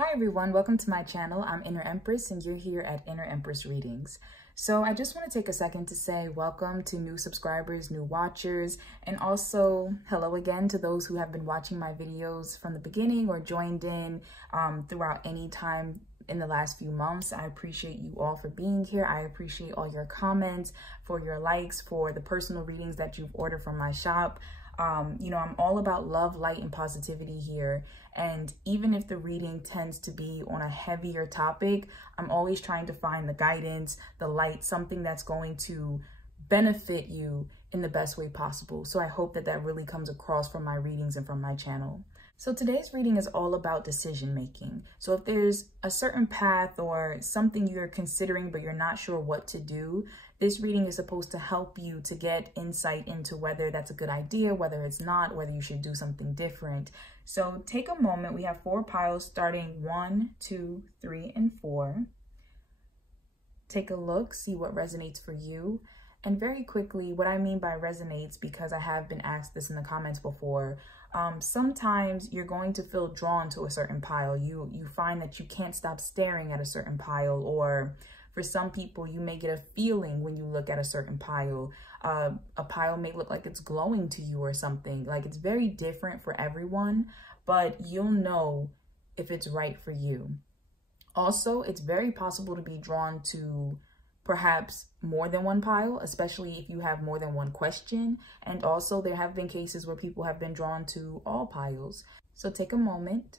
Hi everyone, welcome to my channel. I'm Inner Empress and you're here at Inner Empress Readings. So I just want to take a second to say welcome to new subscribers, new watchers, and also hello again to those who have been watching my videos from the beginning or joined in throughout any time in the last few months. I appreciate you all for being here. I appreciate all your comments, for your likes, for the personal readings that you've ordered from my shop. I'm all about love, light, and positivity here. And even if the reading tends to be on a heavier topic, I'm always trying to find the guidance, the light, something that's going to benefit you in the best way possible. So I hope that that really comes across from my readings and from my channel. So today's reading is all about decision making. So if there's a certain path or something you're considering but you're not sure what to do, this reading is supposed to help you to get insight into whether that's a good idea, whether it's not, whether you should do something different. So take a moment. We have 4 piles starting 1, 2, 3, and 4. Take a look, see what resonates for you. And very quickly, what I mean by resonates, because I have been asked this in the comments before, sometimes you're going to feel drawn to a certain pile. You find that you can't stop staring at a certain pile, or for some people, you may get a feeling when you look at a certain pile. A pile may look like it's glowing to you or something. Like, it's very different for everyone, but you'll know if it's right for you. Also, it's very possible to be drawn to perhaps more than one pile, especially if you have more than one question. And also there have been cases where people have been drawn to all piles. So take a moment,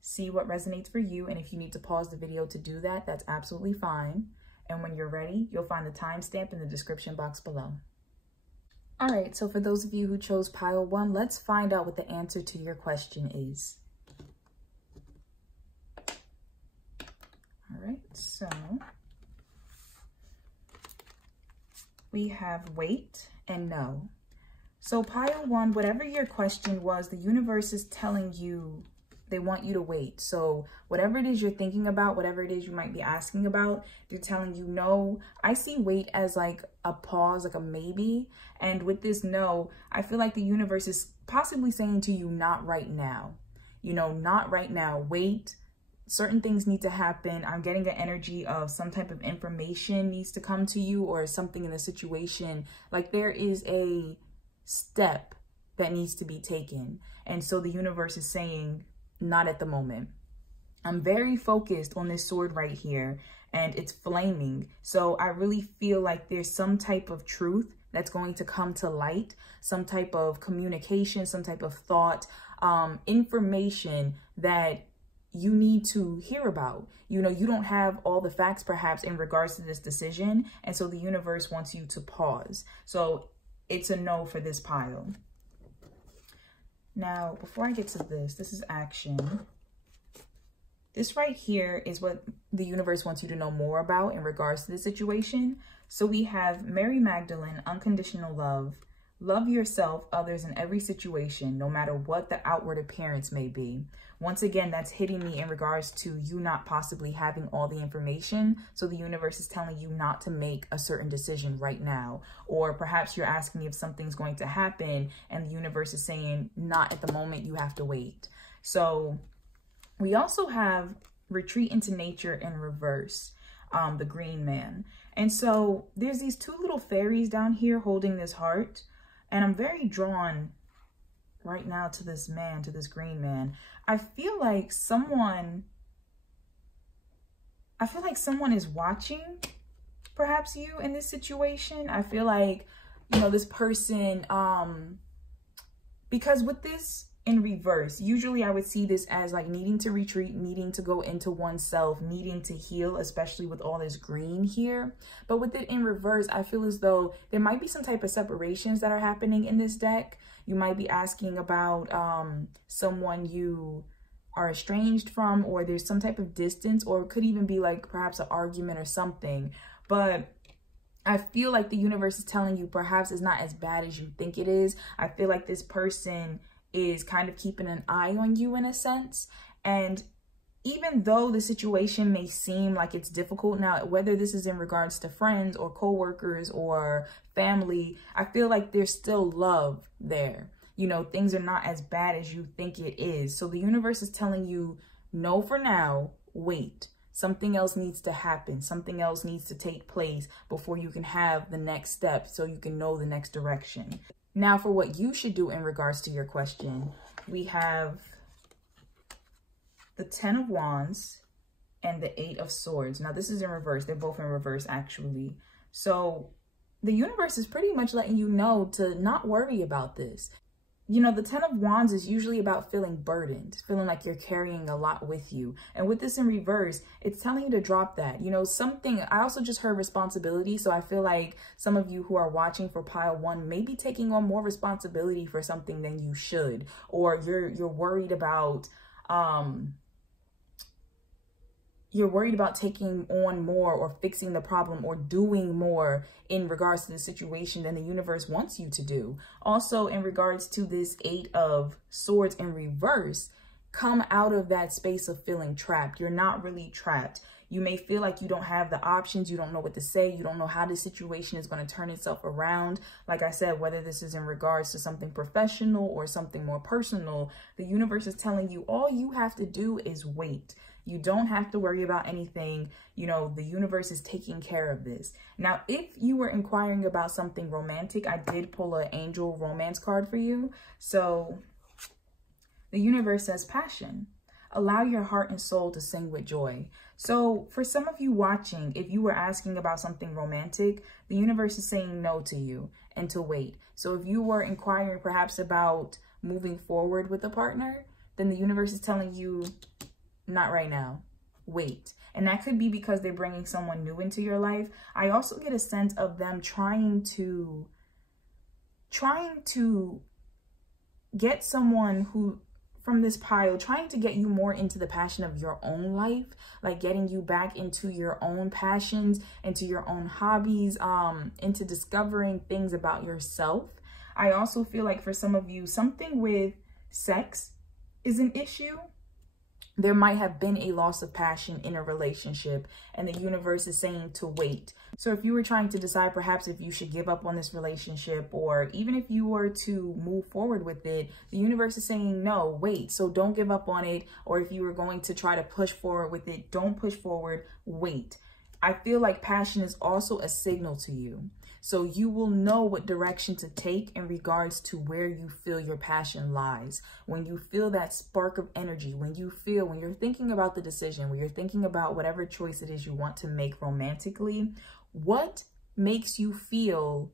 see what resonates for you. And if you need to pause the video to do that, that's absolutely fine. And when you're ready, you'll find the timestamp in the description box below. All right, so for those of you who chose pile 1, let's find out what the answer to your question is. All right, so we have wait and no. So pile 1, whatever your question was, the universe is telling you they want you to wait. So whatever it is you're thinking about, whatever it is you might be asking about, they're telling you no. I see wait as like a pause, like a maybe. And with this no, I feel like the universe is possibly saying to you, not right now. You know, not right now, wait. Certain things need to happen. I'm getting an energy of some type of information needs to come to you, or something in the situation. Like there is a step that needs to be taken. And so the universe is saying, not at the moment. I'm very focused on this sword right here, and it's flaming. So I really feel like there's some type of truth that's going to come to light, some type of communication, some type of thought, information that you need to hear about. You know, you don't have all the facts perhaps in regards to this decision. And so the universe wants you to pause. So it's a no for this pile. Now, before I get to this is action. This right here is what the universe wants you to know more about in regards to the situation. So we have Mary Magdalene, unconditional love. Love yourself, others, in every situation, no matter what the outward appearance may be. Once again, that's hitting me in regards to you not possibly having all the information. So the universe is telling you not to make a certain decision right now. Or perhaps you're asking if something's going to happen and the universe is saying, not at the moment, you have to wait. So we also have retreat into nature in reverse, the green man. And so there's these 2 little fairies down here holding this heart. And I'm very drawn right now to this man, to this green man. I feel like someone is watching perhaps you in this situation. I feel like, you know, this person, because with this in reverse, usually I would see this as like needing to retreat, needing to go into oneself, needing to heal, especially with all this green here. But with it in reverse, I feel as though there might be some type of separations that are happening in this deck. You might be asking about someone you are estranged from, or there's some type of distance, or it could even be like perhaps an argument or something. But I feel like the universe is telling you perhaps it's not as bad as you think it is. I feel like this person is kind of keeping an eye on you in a sense. And even though the situation may seem like it's difficult now, whether this is in regards to friends or co-workers or family, I feel like there's still love there. You know, things are not as bad as you think it is. So the universe is telling you no for now, wait. Something else needs to happen. Something else needs to take place before you can have the next step, so you can know the next direction. Now for what you should do in regards to your question, we have the 10 of Wands and the 8 of Swords. Now this is in reverse. They're both in reverse actually. So the universe is pretty much letting you know to not worry about this. You know, the 10 of Wands is usually about feeling burdened, feeling like you're carrying a lot with you. And with this in reverse, it's telling you to drop that. You know, I also just heard responsibility. So I feel like some of you who are watching for pile 1 may be taking on more responsibility for something than you should, or you're worried about, taking on more or fixing the problem or doing more in regards to the situation than the universe wants you to do. Also, in regards to this 8 of Swords in reverse, come out of that space of feeling trapped. You're not really trapped. You may feel like you don't have the options. You don't know what to say. You don't know how the situation is going to turn itself around. Like I said, whether this is in regards to something professional or something more personal, the universe is telling you all you have to do is wait. You don't have to worry about anything. You know, the universe is taking care of this. Now, if you were inquiring about something romantic, I did pull an angel romance card for you. So the universe says passion. Allow your heart and soul to sing with joy. So for some of you watching, if you were asking about something romantic, the universe is saying no to you and to wait. So if you were inquiring perhaps about moving forward with a partner, then the universe is telling you, not right now, wait. And that could be because they're bringing someone new into your life. I also get a sense of them trying to get someone who, from this pile, trying to get you more into the passion of your own life, like getting you back into your own passions, into your own hobbies, into discovering things about yourself. I also feel like for some of you, something with sex is an issue. There might have been a loss of passion in a relationship, and the universe is saying to wait. So if you were trying to decide perhaps if you should give up on this relationship, or even if you were to move forward with it, the universe is saying no, wait. So don't give up on it. Or if you were going to try to push forward with it, don't push forward, wait. I feel like passion is also a signal to you. So you will know what direction to take in regards to where you feel your passion lies. When you feel that spark of energy, when you're thinking about the decision, when you're thinking about whatever choice it is you want to make romantically, what makes you feel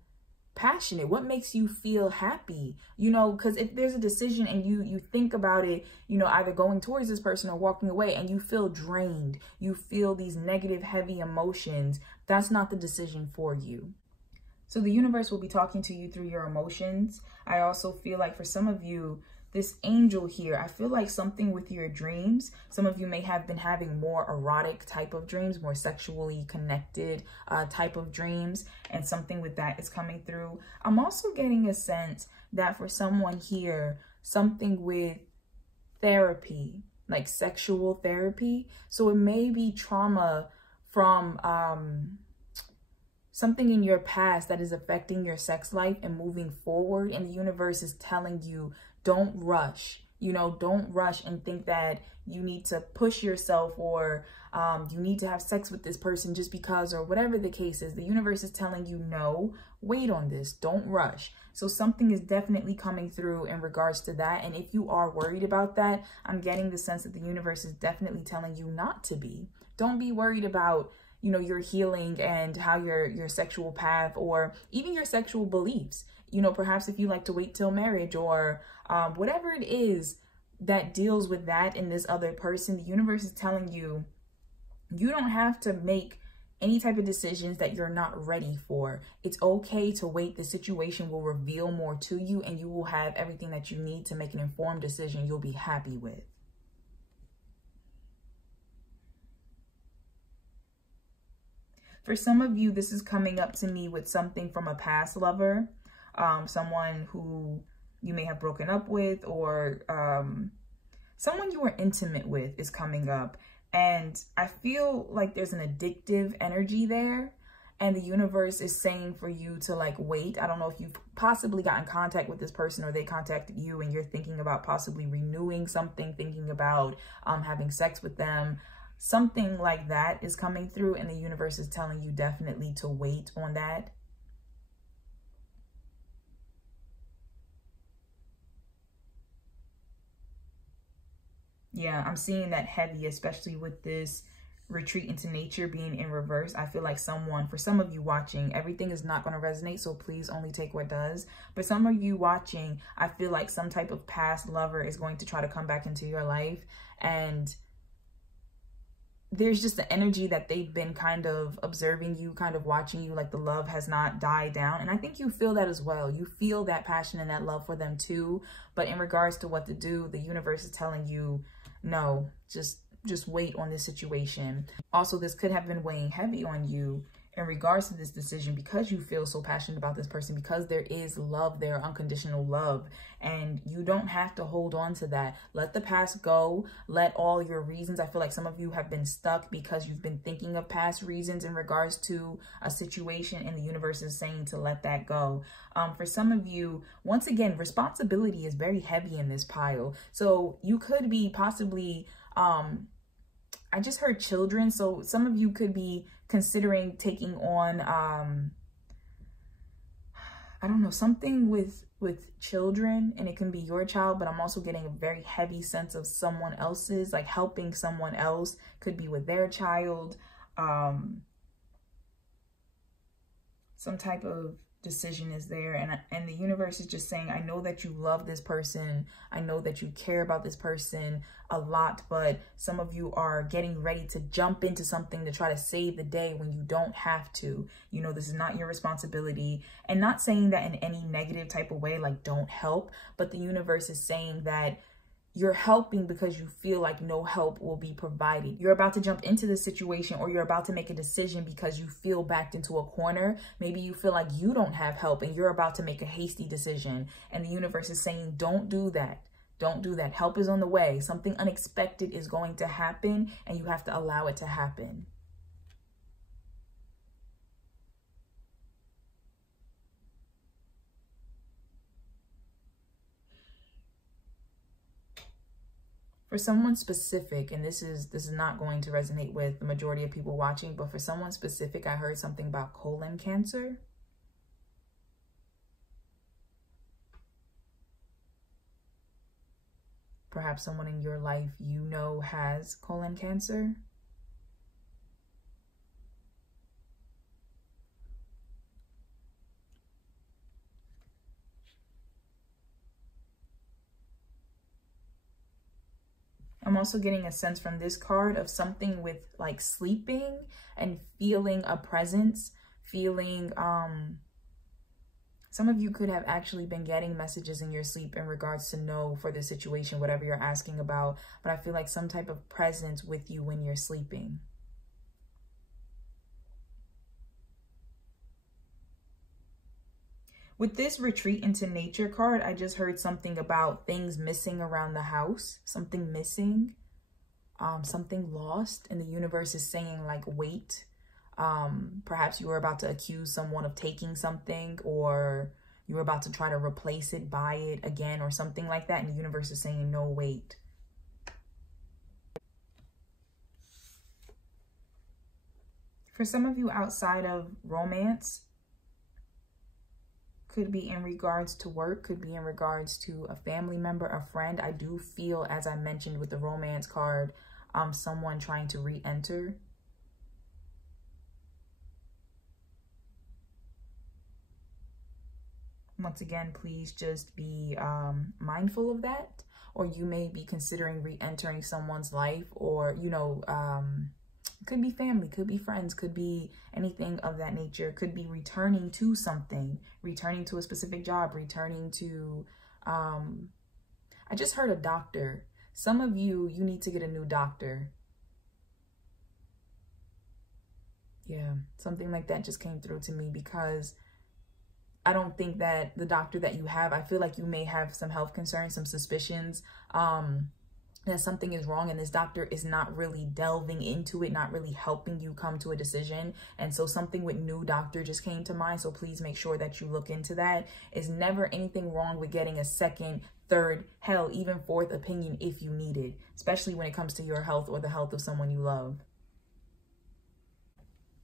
passionate? What makes you feel happy? You know, because if there's a decision and you think about it, you know, either going towards this person or walking away, and you feel drained, you feel these negative, heavy emotions, that's not the decision for you. So the universe will be talking to you through your emotions. I also feel like for some of you, this angel here, I feel like something with your dreams. Some of you may have been having more erotic type of dreams, more sexually connected type of dreams, and something with that is coming through. I'm also getting a sense that for someone here, something with therapy, like sexual therapy. So it may be trauma from something in your past that is affecting your sex life and moving forward. And the universe is telling you, don't rush. You know, don't rush and think that you need to push yourself, or you need to have sex with this person just because, or whatever the case is. The universe is telling you, no, wait on this. Don't rush. So something is definitely coming through in regards to that. And if you are worried about that, I'm getting the sense that the universe is definitely telling you not to be. Don't be worried about, you know, your healing and how your sexual path, or even your sexual beliefs. You know, perhaps if you like to wait till marriage, or whatever it is that deals with that in this other person, the universe is telling you, you don't have to make any type of decisions that you're not ready for. It's okay to wait. The situation will reveal more to you, and you will have everything that you need to make an informed decision you'll be happy with. For some of you, this is coming up to me with something from a past lover, someone who you may have broken up with, or someone you were intimate with is coming up. And I feel like there's an addictive energy there. And the universe is saying for you to like wait. I don't know if you've possibly got in contact with this person or they contacted you and you're thinking about possibly renewing something, thinking about having sex with them. Something like that is coming through, and the universe is telling you definitely to wait on that. Yeah, I'm seeing that heavy, especially with this retreat into nature being in reverse. I feel like for some of you watching, everything is not going to resonate, so please only take what does. But some of you watching, I feel like some type of past lover is going to try to come back into your life, and there's just the energy that they've been kind of observing you, kind of watching you, like the love has not died down. And I think you feel that as well. You feel that passion and that love for them too. But in regards to what to do, the universe is telling you, no, just wait on this situation. Also, this could have been weighing heavy on you in regards to this decision because you feel so passionate about this person, because there is love there, unconditional love, and you don't have to hold on to that. Let the past go. Let all your reasons. I feel like some of you have been stuck because you've been thinking of past reasons in regards to a situation, and the universe is saying to let that go. For some of you, once again, responsibility is very heavy in this pile. So you could be possibly, I just heard children. So some of you could be considering taking on, I don't know, something with children, and it can be your child, but I'm also getting a very heavy sense of someone else's, like helping someone else, could be with their child, some type of decision is there, and the universe is just saying, I know that you love this person, I know that you care about this person a lot, but some of you are getting ready to jump into something to try to save the day when you don't have to. You know, this is not your responsibility, and not saying that in any negative type of way, like don't help, but the universe is saying that you're helping because you feel like no help will be provided. You're about to jump into this situation, or you're about to make a decision because you feel backed into a corner. Maybe you feel like you don't have help and you're about to make a hasty decision. And the universe is saying, don't do that. Don't do that. Help is on the way. Something unexpected is going to happen, and you have to allow it to happen. For someone specific, and this is not going to resonate with the majority of people watching, but for someone specific, I heard something about colon cancer. Perhaps someone in your life you know has colon cancer. I'm also getting a sense from this card of something with like sleeping and feeling a presence, feeling, some of you could have actually been getting messages in your sleep in regards to no for the situation, whatever you're asking about, but I feel like some type of presence with you when you're sleeping. With this retreat into nature card, I just heard something about things missing around the house, something missing, something lost, and the universe is saying like, wait. Perhaps you were about to accuse someone of taking something, or you were about to try to replace it, buy it again, or something like that. And the universe is saying, no, wait. For some of you outside of romance, could be in regards to work, could be in regards to a family member, a friend. I do feel, as I mentioned with the romance card, someone trying to re-enter. Once again, please just be mindful of that. Or you may be considering re-entering someone's life, or, you know, could be family, could be friends, could be anything of that nature. Could be returning to something, returning to a specific job, returning to, I just heard a doctor. Some of you need to get a new doctor. Yeah, something like that just came through to me, because I don't think that the doctor that you have, I feel like you may have some health concerns, some suspicions. that something is wrong, and this doctor is not really delving into it, not really helping you come to a decision. And so something with new doctor just came to mind. So please make sure that you look into that. Is never anything wrong with getting a second, third, hell, even fourth opinion if you need it, especially when it comes to your health or the health of someone you love.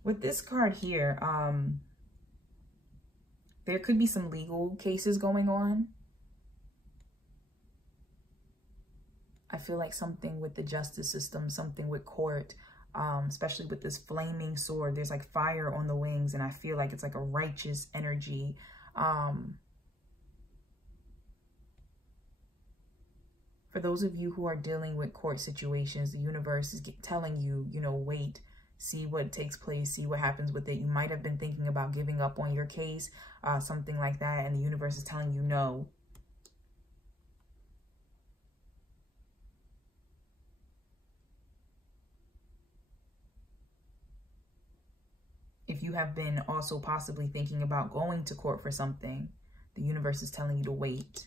With this card here, there could be some legal cases going on. I feel like something with the justice system, something with court, especially with this flaming sword. There's like fire on the wings, and I feel like it's like a righteous energy. For those of you who are dealing with court situations, the universe is telling you, you know, wait, see what takes place, see what happens with it. You might have been thinking about giving up on your case, something like that, and the universe is telling you no. If you have been also possibly thinking about going to court for something, the universe is telling you to wait.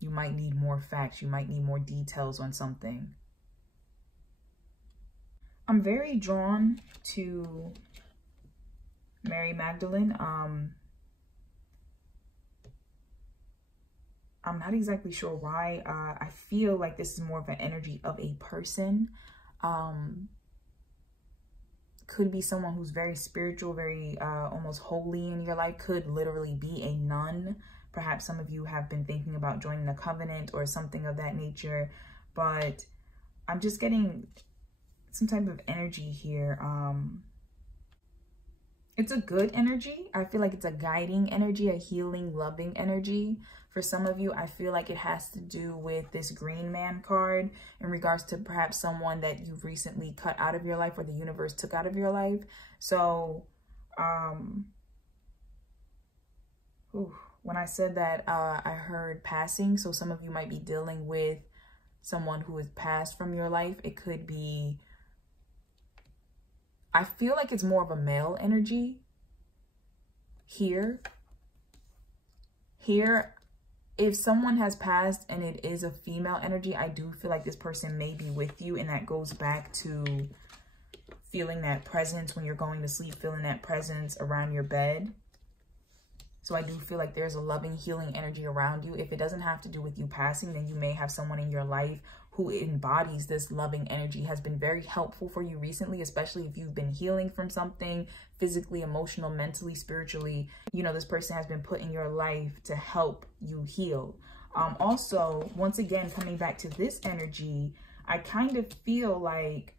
You might need more facts. You might need more details on something. I'm very drawn to Mary Magdalene. I'm not exactly sure why. I feel like this is more of an energy of a person. Could be someone who's very spiritual, very almost holy in your life. Could literally be a nun. Perhaps some of you have been thinking about joining a covenant or something of that nature. But I'm just getting some type of energy here. It's a good energy. I feel like it's a guiding energy, a healing, loving energy. For some of you, I feel like it has to do with this green man card in regards to perhaps someone that you've recently cut out of your life or the universe took out of your life. So, when I said that, I heard passing. So some of you might be dealing with someone who is passed from your life. It could be, I feel like it's more of a male energy here. If someone has passed and it is a female energy, I do feel like this person may be with you, and that goes back to feeling that presence when you're going to sleep, feeling that presence around your bed. So I do feel like there's a loving, healing energy around you. If it doesn't have to do with you passing, then you may have someone in your life who embodies this loving energy, has been very helpful for you recently, especially if you've been healing from something physically, emotional, mentally, spiritually. You know, this person has been put in your life to help you heal. Also, once again, coming back to this energy, I kind of feel like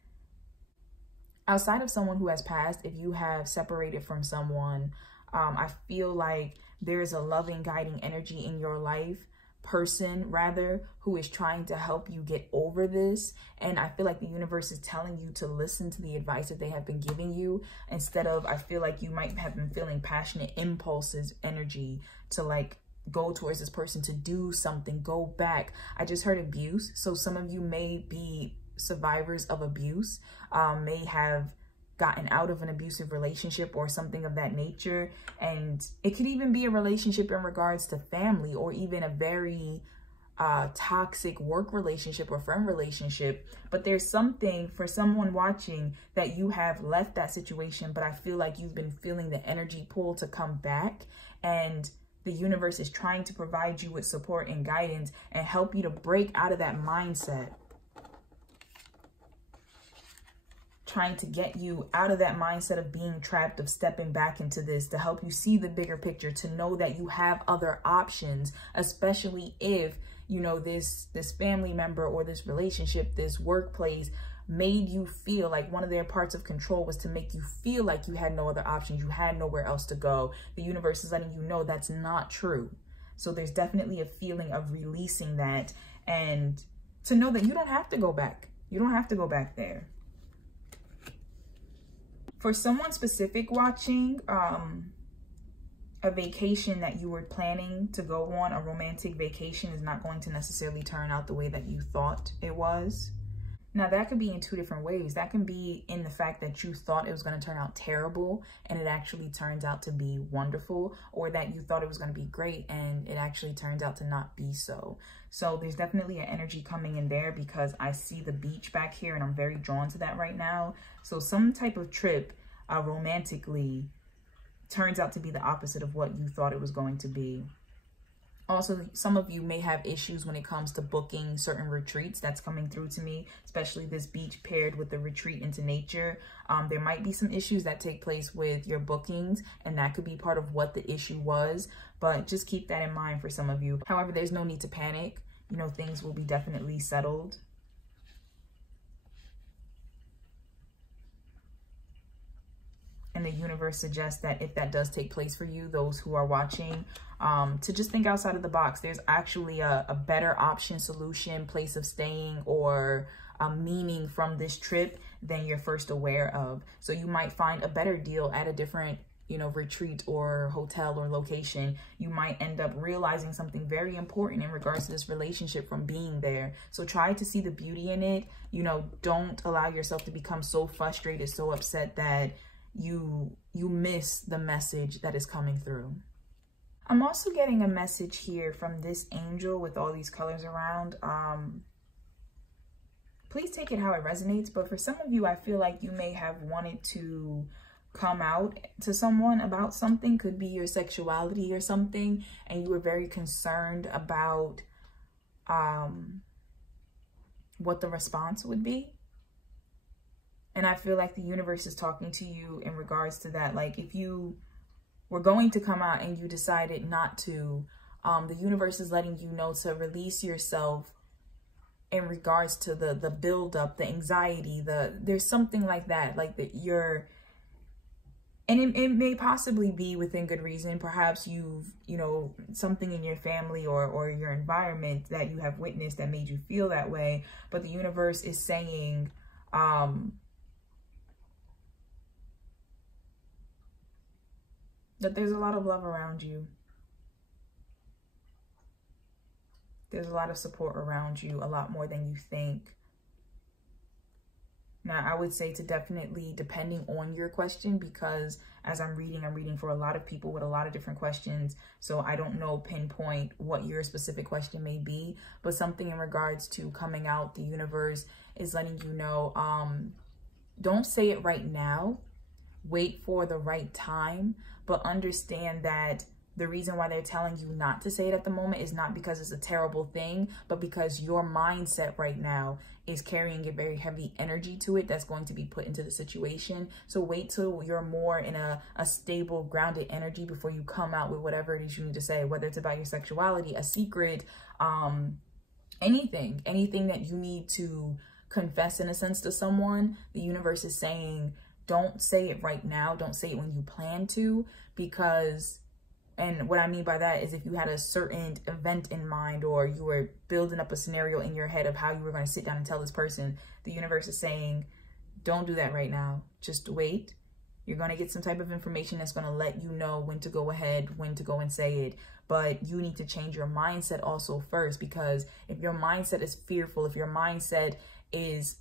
outside of someone who has passed, if you have separated from someone, I feel like there's a loving, guiding energy in your life, person rather, who is trying to help you get over this. And I feel like the universe is telling you to listen to the advice that they have been giving you, instead of, I feel like you might have been feeling passionate impulses, energy to like go towards this person, to do something, go back. I just heard abuse. So some of you may be survivors of abuse, may have gotten out of an abusive relationship or something of that nature. And it could even be a relationship in regards to family, or even a very toxic work relationship or friend relationship. But there's something for someone watching that you have left that situation, but I feel like you've been feeling the energy pull to come back, and the universe is trying to provide you with support and guidance and help you to break out of that mindset. Trying to get you out of that mindset of being trapped, of stepping back into this, to help you see the bigger picture, to know that you have other options, especially if, you know, this family member or this relationship, this workplace made you feel like one of their parts of control was to make you feel like you had no other options, you had nowhere else to go. The universe is letting you know that's not true. So there's definitely a feeling of releasing that, and to know that you don't have to go back. You don't have to go back there. For someone specific watching, a vacation that you were planning to go on, a romantic vacation, is not going to necessarily turn out the way that you thought it was. Now, that could be in two different ways. That can be in the fact that you thought it was going to turn out terrible and it actually turns out to be wonderful, or that you thought it was going to be great and it actually turns out to not be so. So there's definitely an energy coming in there, because I see the beach back here and I'm very drawn to that right now. So some type of trip romantically turns out to be the opposite of what you thought it was going to be. Also, some of you may have issues when it comes to booking certain retreats. That's coming through to me, especially this beach paired with the retreat into nature. There might be some issues that take place with your bookings, and that could be part of what the issue was, but just keep that in mind for some of you. However, there's no need to panic. You know, things will be definitely settled. And the universe suggests that if that does take place for you, those who are watching, to just think outside of the box. There's actually a better option, solution, place of staying, or a meaning from this trip than you're first aware of. So you might find a better deal at a different, you know, retreat or hotel or location. You might end up realizing something very important in regards to this relationship from being there. So try to see the beauty in it. You know, don't allow yourself to become so frustrated, so upset that you miss the message that is coming through. I'm also getting a message here from this angel with all these colors around. Please take it how it resonates, but for some of you, I feel like you may have wanted to come out to someone about something, could be your sexuality or something, and you were very concerned about what the response would be. And I feel like the universe is talking to you in regards to that. Like, if you were going to come out and you decided not to, the universe is letting you know to release yourself in regards to the buildup, the anxiety, there's something like that, like that and it may possibly be within good reason. Perhaps you've, you know, something in your family or your environment that you have witnessed that made you feel that way. But the universe is saying, that there's a lot of love around you. There's a lot of support around you, a lot more than you think. Now, I would say to definitely, depending on your question, because as I'm reading for a lot of people with a lot of different questions. So I don't know pinpoint what your specific question may be, but something in regards to coming out, the universe is letting you know, don't say it right now. Wait for the right time, but understand that the reason why they're telling you not to say it at the moment is not because it's a terrible thing, but because your mindset right now is carrying a very heavy energy to it that's going to be put into the situation. So wait till you're more in a stable, grounded energy before you come out with whatever it is you need to say, whether it's about your sexuality, a secret, anything that you need to confess in a sense to someone. The universe is saying, don't say it right now. Don't say it when you plan to, because, and what I mean by that is if you had a certain event in mind or you were building up a scenario in your head of how you were going to sit down and tell this person, the universe is saying, don't do that right now. Just wait. You're going to get some type of information that's going to let you know when to go ahead, when to go and say it. But you need to change your mindset also first, because if your mindset is fearful, if your mindset is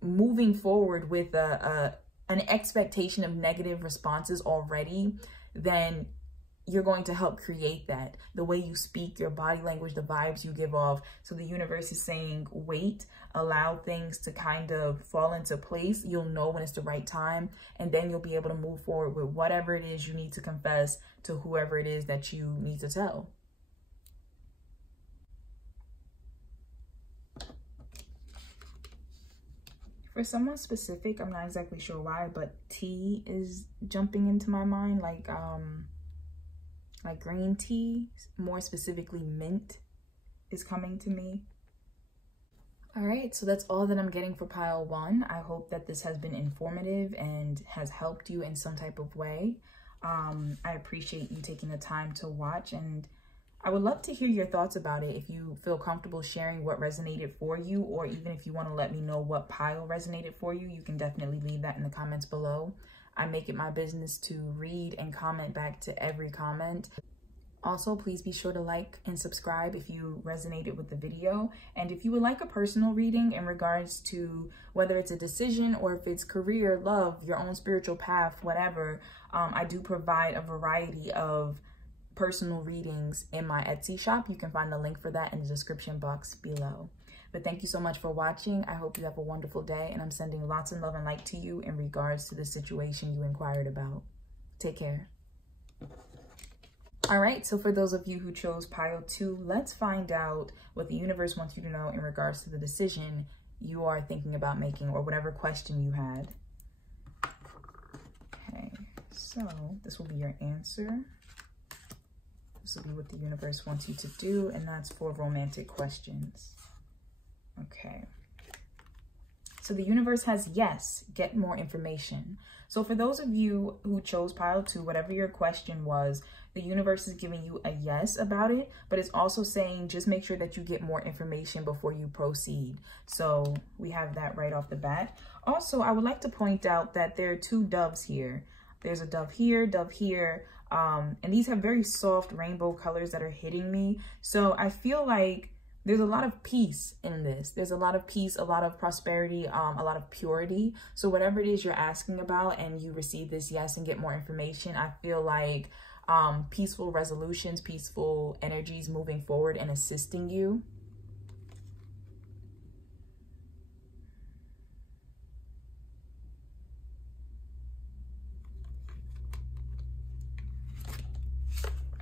moving forward with an expectation of negative responses already, then you're going to help create that. The way you speak, your body language, the vibes you give off. So the universe is saying, wait, allow things to kind of fall into place. You'll know when it's the right time, and then you'll be able to move forward with whatever it is you need to confess to whoever it is that you need to tell. For someone specific, I'm not exactly sure why, but tea is jumping into my mind, like green tea, more specifically mint is coming to me. All right, so that's all that I'm getting for pile 1. I hope that this has been informative and has helped you in some type of way. I appreciate you taking the time to watch, and I would love to hear your thoughts about it. If you feel comfortable sharing what resonated for you, or even if you want to let me know what pile resonated for you, you can definitely leave that in the comments below. I make it my business to read and comment back to every comment. Also, please be sure to like and subscribe if you resonated with the video. And if you would like a personal reading in regards to whether it's a decision or if it's career, love, your own spiritual path, whatever, I do provide a variety of personal readings in my Etsy shop. You can find the link for that in the description box below. But thank you so much for watching. I hope you have a wonderful day, and I'm sending lots of love and light to you in regards to the situation you inquired about. Take care. All right, so for those of you who chose pile 2, let's find out what the universe wants you to know in regards to the decision you are thinking about making or whatever question you had. Okay, so this will be your answer. This will be what the universe wants you to do, and that's for romantic questions. Okay. So the universe has yes, get more information. So for those of you who chose pile 2, whatever your question was, the universe is giving you a yes about it, but it's also saying just make sure that you get more information before you proceed. So we have that right off the bat. Also, I would like to point out that there are 2 doves here. There's a dove here, and these have very soft rainbow colors that are hitting me. So I feel like there's a lot of peace in this. There's a lot of peace, a lot of prosperity, a lot of purity. So whatever it is you're asking about and you receive this yes and get more information, I feel like peaceful resolutions, peaceful energies moving forward and assisting you.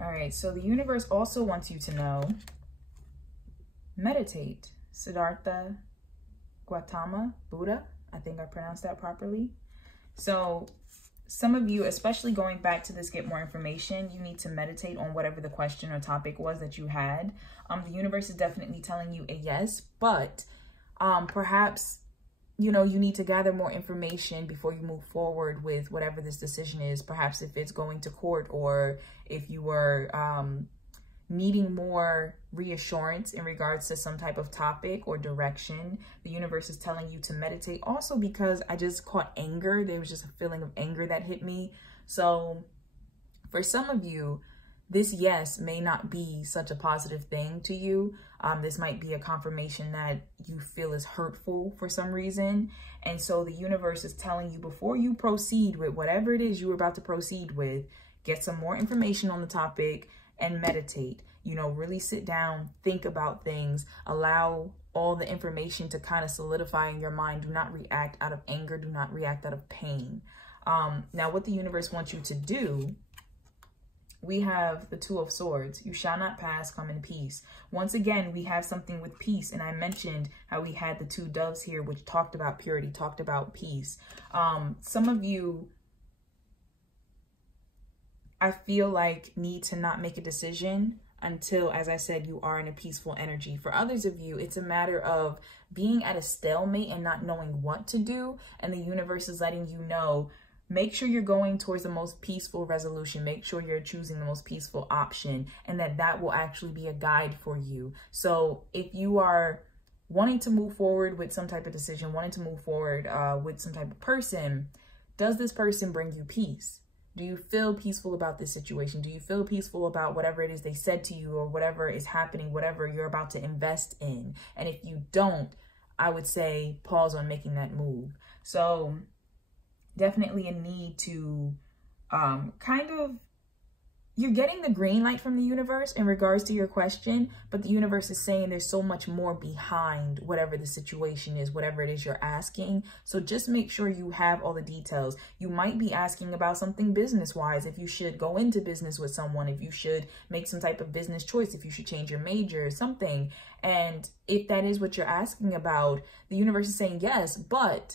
All right, so the universe also wants you to know, meditate. Siddhartha Gautama Buddha, I think I pronounced that properly. So some of you, especially going back to this get more information, you need to meditate on whatever the question or topic was that you had. The universe is definitely telling you a yes, but perhaps, you know, you need to gather more information before you move forward with whatever this decision is. Perhaps if it's going to court, or if you were needing more reassurance in regards to some type of topic or direction, the universe is telling you to meditate. Also, because I just caught anger. There was just a feeling of anger that hit me. So for some of you, this yes may not be such a positive thing to you. This might be a confirmation that you feel is hurtful for some reason. And so the universe is telling you, before you proceed with whatever it is you were about to proceed with, get some more information on the topic and meditate. You know, really sit down, think about things, allow all the information to kind of solidify in your mind. Do not react out of anger. Do not react out of pain. Now, what the universe wants you to do, we have the 2 of Swords. You shall not pass, come in peace. Once again, we have something with peace. And I mentioned how we had the 2 doves here, which talked about purity, talked about peace. Some of you, I feel like, need to not make a decision until, as I said, you are in a peaceful energy. For others of you, it's a matter of being at a stalemate and not knowing what to do. And the universe is letting you know, make sure you're going towards the most peaceful resolution. Make sure you're choosing the most peaceful option, and that will actually be a guide for you. So if you are wanting to move forward with some type of decision, wanting to move forward with some type of person, does this person bring you peace? Do you feel peaceful about this situation? Do you feel peaceful about whatever it is they said to you, or whatever is happening, whatever you're about to invest in? And if you don't, I would say pause on making that move. So definitely a need to you're getting the green light from the universe in regards to your question, but the universe is saying there's so much more behind whatever the situation is, whatever it is you're asking. So just make sure you have all the details. You might be asking about something business-wise, if you should go into business with someone, if you should make some type of business choice, if you should change your major or something. And if that is what you're asking about, the universe is saying yes, but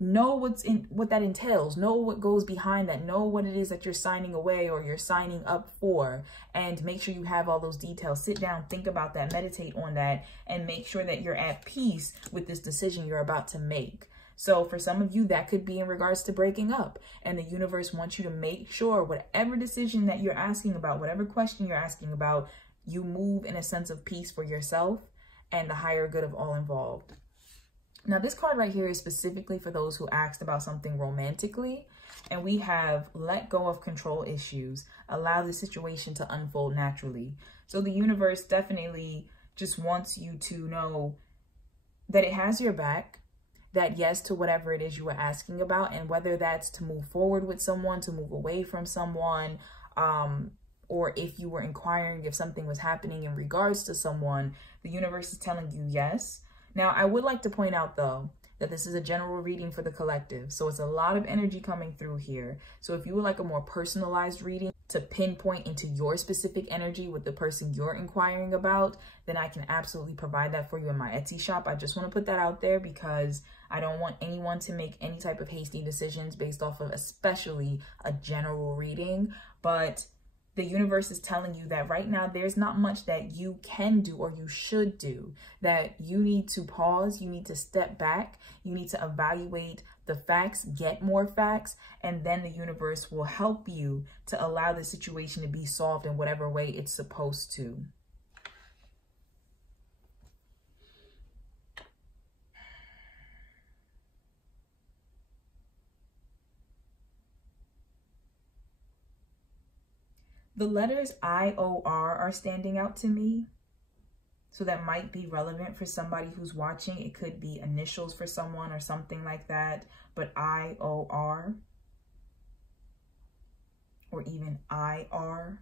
know what that entails, know what goes behind that, know what it is that you're signing away or you're signing up for, and make sure you have all those details. Sit down, think about that, meditate on that, and make sure that you're at peace with this decision you're about to make. So for some of you, that could be in regards to breaking up, and the universe wants you to make sure whatever decision that you're asking about, whatever question you're asking about, you move in a sense of peace for yourself and the higher good of all involved. Now, this card right here is specifically for those who asked about something romantically. And we have let go of control issues, allow the situation to unfold naturally. So the universe definitely just wants you to know that it has your back, that yes to whatever it is you were asking about, and whether that's to move forward with someone, to move away from someone, or if you were inquiring if something was happening in regards to someone, the universe is telling you yes. Now, I would like to point out, though, that this is a general reading for the collective. So it's a lot of energy coming through here. So if you would like a more personalized reading to pinpoint into your specific energy with the person you're inquiring about, then I can absolutely provide that for you in my Etsy shop. I just want to put that out there because I don't want anyone to make any type of hasty decisions based off of especially a general reading. But the universe is telling you that right now there's not much that you can do or you should do, that you need to pause, you need to step back, you need to evaluate the facts, get more facts, and then the universe will help you to allow the situation to be solved in whatever way it's supposed to. The letters I-O-R are standing out to me. So that might be relevant for somebody who's watching. It could be initials for someone or something like that. But I-O-R or even I-R.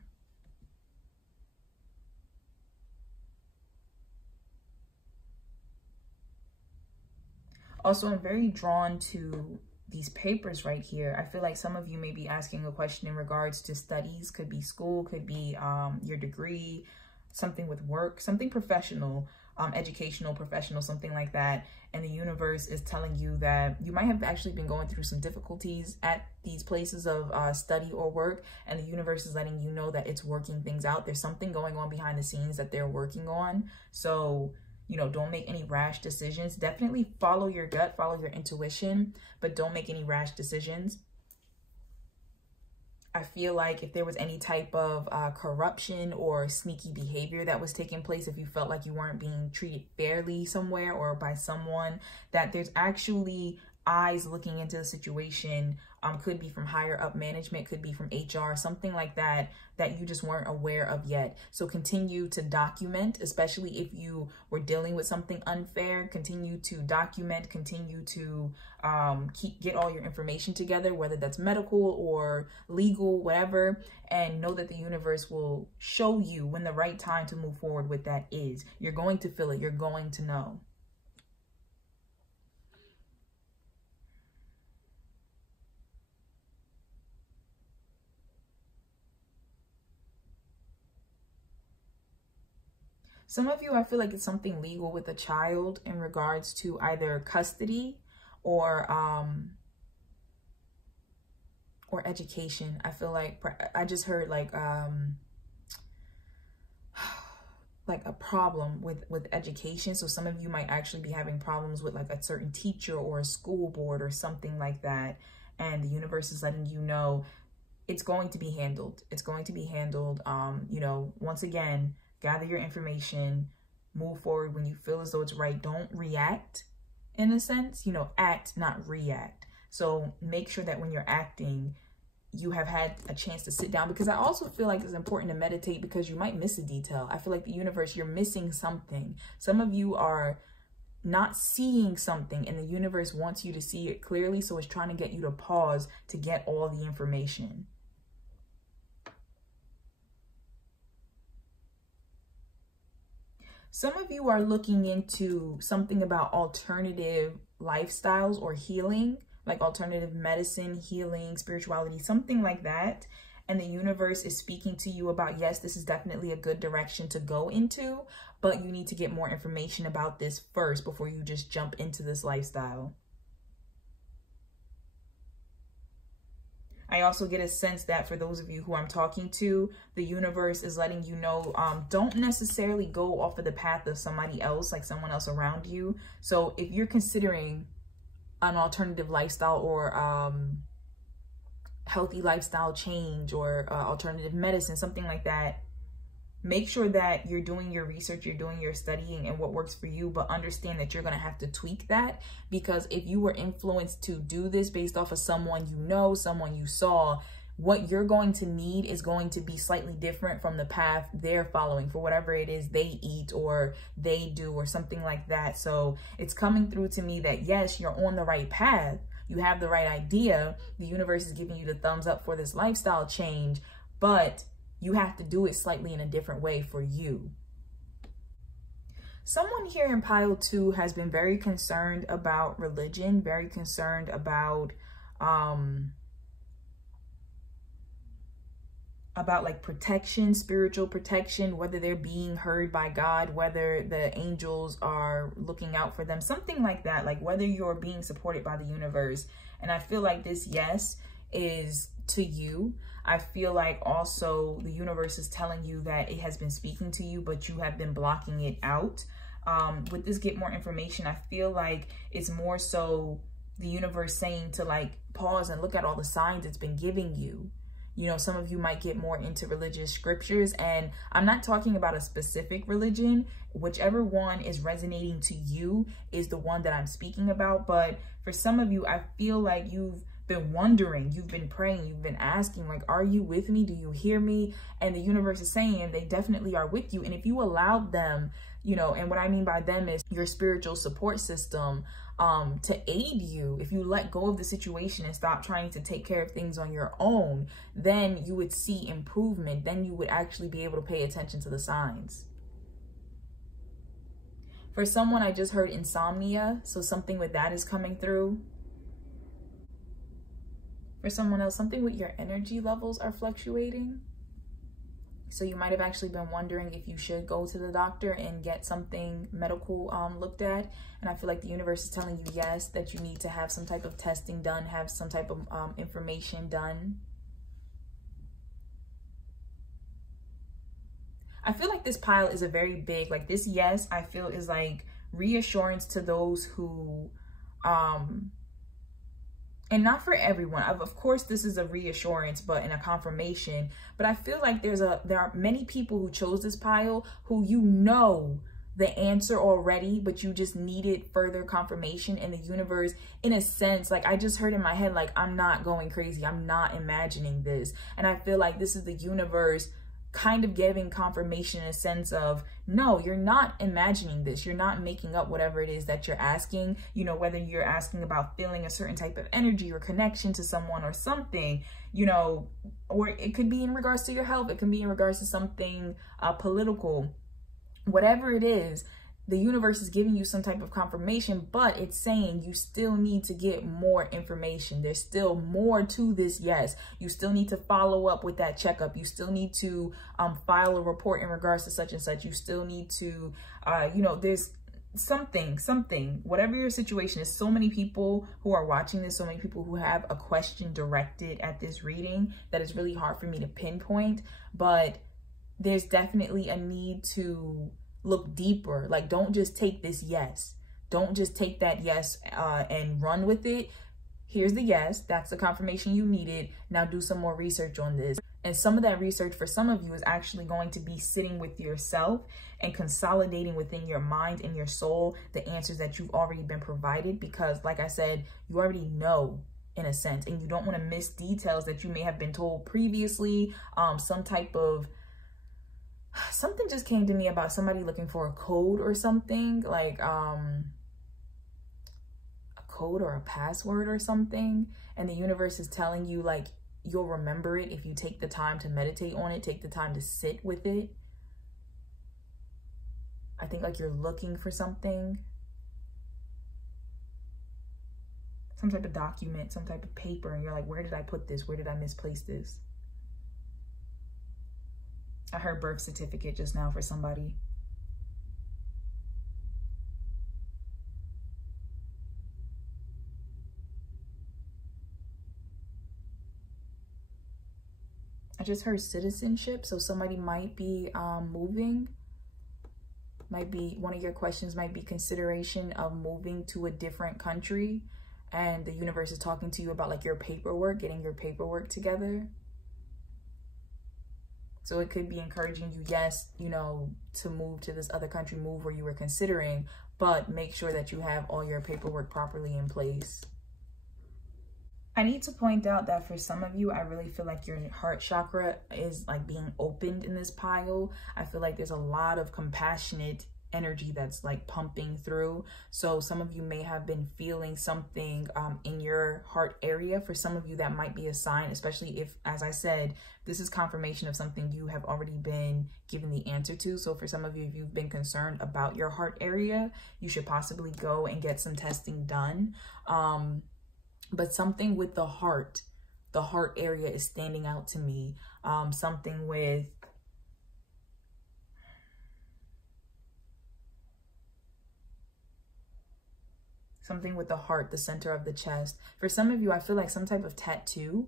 Also, I'm very drawn to these papers right here. I feel like some of you may be asking a question in regards to studies, could be school, could be your degree, something with work, something professional, educational, professional, something like that. And the universe is telling you that you might have actually been going through some difficulties at these places of study or work. And the universe is letting you know that it's working things out. There's something going on behind the scenes that they're working on. So, you know, don't make any rash decisions. Definitely follow your gut, follow your intuition, but don't make any rash decisions. I feel like if there was any type of corruption or sneaky behavior that was taking place, if you felt like you weren't being treated fairly somewhere or by someone, that there's actually eyes looking into the situation, could be from higher up management, could be from HR, something like that, that you just weren't aware of yet. So continue to document, especially if you were dealing with something unfair. Continue to document, continue to get all your information together, whether that's medical or legal, whatever, and know that the universe will show you when the right time to move forward with that is. You're going to feel it. You're going to know. Some of you, I feel like it's something legal with a child in regards to either custody or education. I feel like I just heard like a problem with education. So some of you might actually be having problems with like a certain teacher or a school board or something like that. And the universe is letting you know it's going to be handled. It's going to be handled. You know, once again, gather your information, move forward when you feel as though it's right. Don't react in a sense, you know, act, not react. So make sure that when you're acting, you have had a chance to sit down, because I also feel like it's important to meditate because you might miss a detail. I feel like the universe, you're missing something. Some of you are not seeing something and the universe wants you to see it clearly. So it's trying to get you to pause to get all the information. Some of you are looking into something about alternative lifestyles or healing, like alternative medicine, healing, spirituality, something like that. And the universe is speaking to you about, yes, this is definitely a good direction to go into, but you need to get more information about this first before you just jump into this lifestyle. I also get a sense that for those of you who I'm talking to, the universe is letting you know, don't necessarily go off of the path of somebody else, like someone else around you. So if you're considering an alternative lifestyle or healthy lifestyle change or alternative medicine, something like that, make sure that you're doing your research, you're doing your studying and what works for you, but understand that you're going to have to tweak that, because if you were influenced to do this based off of someone you know, someone you saw, what you're going to need is going to be slightly different from the path they're following for whatever it is they eat or they do or something like that. So it's coming through to me that yes, you're on the right path. You have the right idea. The universe is giving you the thumbs up for this lifestyle change, but you have to do it slightly in a different way for you. Someone here in pile 2 has been very concerned about religion, very concerned about like protection, spiritual protection, whether they're being heard by God, whether the angels are looking out for them, something like that, like whether you're being supported by the universe. And I feel like this yes is to you. I feel like also the universe is telling you that it has been speaking to you, but you have been blocking it out. With this get more information, I feel like it's more so the universe saying to like pause and look at all the signs it's been giving you. You know, some of you might get more into religious scriptures, and I'm not talking about a specific religion. Whichever one is resonating to you is the one that I'm speaking about. But for some of you, I feel like you've been wondering, you've been praying, you've been asking, like, are you with me? Do you hear me? And the universe is saying they definitely are with you. And if you allowed them, you know, and what I mean by them is your spiritual support system, to aid you, if you let go of the situation and stop trying to take care of things on your own, then you would see improvement. Then you would actually be able to pay attention to the signs. For someone, I just heard insomnia. So something with that is coming through. For someone else, something with your energy levels are fluctuating. So you might have actually been wondering if you should go to the doctor and get something medical looked at. And I feel like the universe is telling you, yes, that you need to have some type of testing done, have some type of information done. I feel like this pile is a very big, like this yes, I feel is like reassurance to those who, and not for everyone. Of course, this is a reassurance, but in a confirmation. But I feel like there are many people who chose this pile who you know the answer already, but you just needed further confirmation in the universe. In a sense, like I just heard in my head, like I'm not going crazy. I'm not imagining this. And I feel like this is the universe kind of giving confirmation in a sense of, no, you're not imagining this. You're not making up whatever it is that you're asking, you know, whether you're asking about feeling a certain type of energy or connection to someone or something, you know, or it could be in regards to your health. It can be in regards to something political, whatever it is. The universe is giving you some type of confirmation, but it's saying you still need to get more information. There's still more to this yes. You still need to follow up with that checkup. You still need to file a report in regards to such and such. You still need to, you know, there's something, whatever your situation is. So many people who are watching this, so many people who have a question directed at this reading that it's really hard for me to pinpoint, but there's definitely a need to look deeper. Like, don't just take this yes. Don't just take that yes and run with it. Here's the yes. That's the confirmation you needed. Now do some more research on this. And some of that research for some of you is actually going to be sitting with yourself and consolidating within your mind and your soul the answers that you've already been provided. Because like I said, you already know in a sense, and you don't want to miss details that you may have been told previously. Some type of something just came to me about somebody looking for a code or something, like a code or a password or something, and the universe is telling you like you'll remember it if you take the time to meditate on it, take the time to sit with it. I think like you're looking for something, some type of document, some type of paper, and you're like, where did I put this? Where did I misplace this? I heard birth certificate just now for somebody. I just heard citizenship. So somebody might be moving. Might be, one of your questions might be consideration of moving to a different country. And the universe is talking to you about like your paperwork, getting your paperwork together. So it could be encouraging you, yes, you know, to move to this other country, move where you were considering, but make sure that you have all your paperwork properly in place. I need to point out that for some of you, I really feel like your heart chakra is like being opened in this pile. I feel like there's a lot of compassionate energy that's like pumping through. So some of you may have been feeling something in your heart area. For some of you, that might be a sign, especially if, as I said, this is confirmation of something you have already been given the answer to. So for some of you, if you've been concerned about your heart area, you should possibly go and get some testing done. But something with the heart area is standing out to me. Something with the heart, the center of the chest. For some of you, I feel like some type of tattoo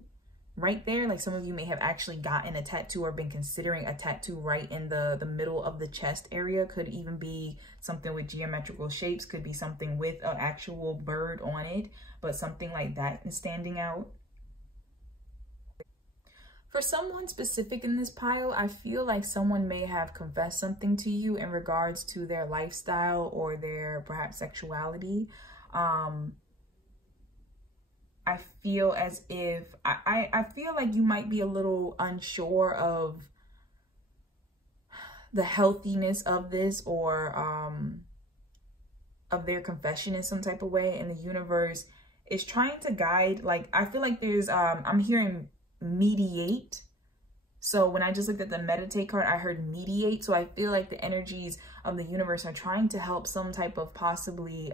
right there. Like some of you may have actually gotten a tattoo or been considering a tattoo right in the middle of the chest area. Could even be something with geometrical shapes, could be something with an actual bird on it, but something like that is standing out. For someone specific in this pile, I feel like someone may have confessed something to you in regards to their lifestyle or their perhaps sexuality. I feel as if, I feel like you might be a little unsure of the healthiness of this, or of their confession in some type of way. And the universe is trying to guide, like, I feel like there's, I'm hearing mediate. So when I just looked at the meditate card, I heard mediate. So I feel like the energies of the universe are trying to help some type of possibly,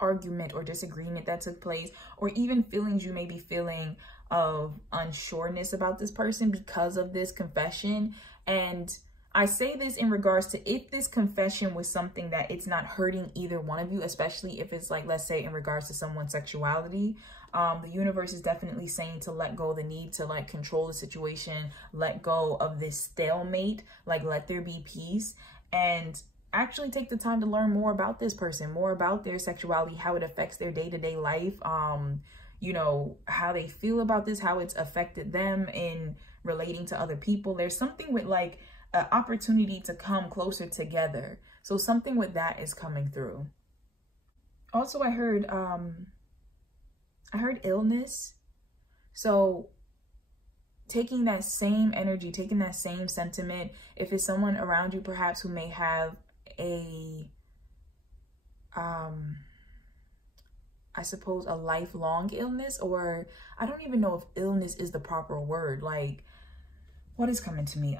argument or disagreement that took place, or even feelings you may be feeling of unsureness about this person because of this confession. And I say this in regards to if this confession was something that it's not hurting either one of you, especially if it's like, let's say in regards to someone's sexuality, the universe is definitely saying to let go of the need to like control the situation, let go of this stalemate, like let there be peace, and actually take the time to learn more about this person, more about their sexuality, how it affects their day-to-day life, you know, how they feel about this, how it's affected them in relating to other people. There's something with like an opportunity to come closer together. So something with that is coming through. Also, I heard illness. So taking that same energy, taking that same sentiment, if it's someone around you perhaps who may have a I suppose a lifelong illness, or I don't even know if illness is the proper word. Like, what is coming to me?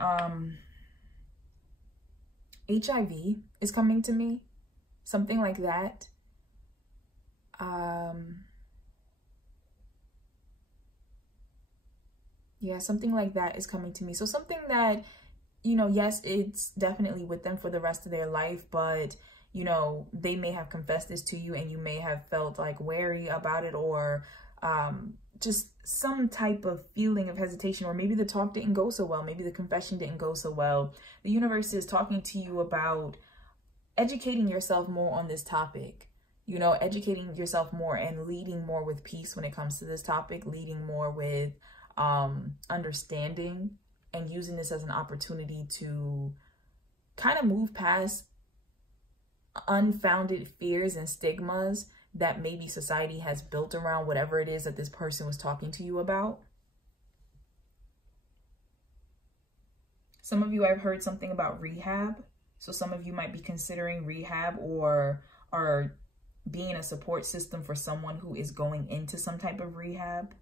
HIV is coming to me, something like that. Yeah, something like that is coming to me. So something that, you know, yes, it's definitely with them for the rest of their life, but, you know, they may have confessed this to you and you may have felt like wary about it, or just some type of feeling of hesitation, or maybe the talk didn't go so well. Maybe the confession didn't go so well. The universe is talking to you about educating yourself more on this topic, you know, educating yourself more and leading more with peace when it comes to this topic, leading more with understanding, and using this as an opportunity to kind of move past unfounded fears and stigmas that maybe society has built around whatever it is that this person was talking to you about. Some of you, I've heard something about rehab. So some of you might be considering rehab, or are being a support system for someone who is going into some type of rehab.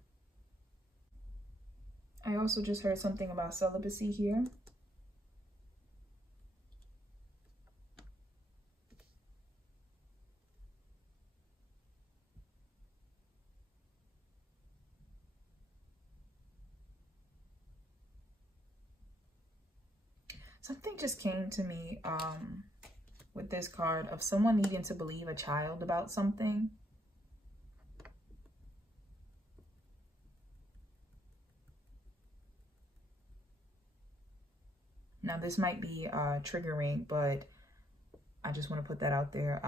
I also just heard something about celibacy here. Something just came to me with this card of someone needing to believe a child about something. Now, this might be triggering, but I just want to put that out there.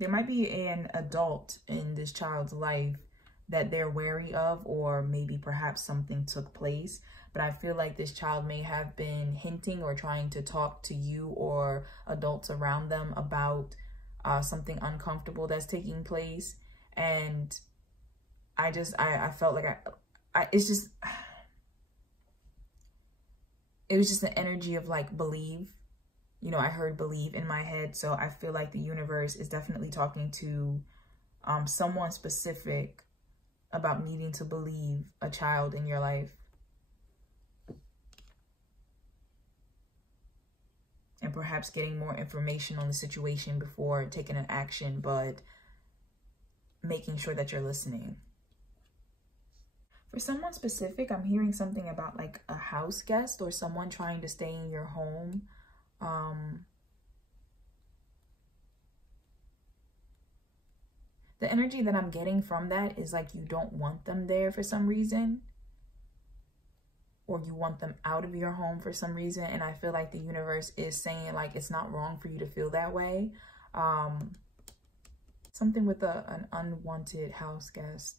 There might be an adult in this child's life that they're wary of, or maybe perhaps something took place. But I feel like this child may have been hinting or trying to talk to you or adults around them about something uncomfortable that's taking place. And I felt like it was just an energy of like believe. You know, I heard believe in my head. So I feel like the universe is definitely talking to someone specific about needing to believe a child in your life. And perhaps getting more information on the situation before taking an action, but making sure that you're listening. For someone specific, I'm hearing something about like a house guest or someone trying to stay in your home. The energy that I'm getting from that is like you don't want them there for some reason, or you want them out of your home for some reason. And I feel like the universe is saying like it's not wrong for you to feel that way. Something with an unwanted house guest.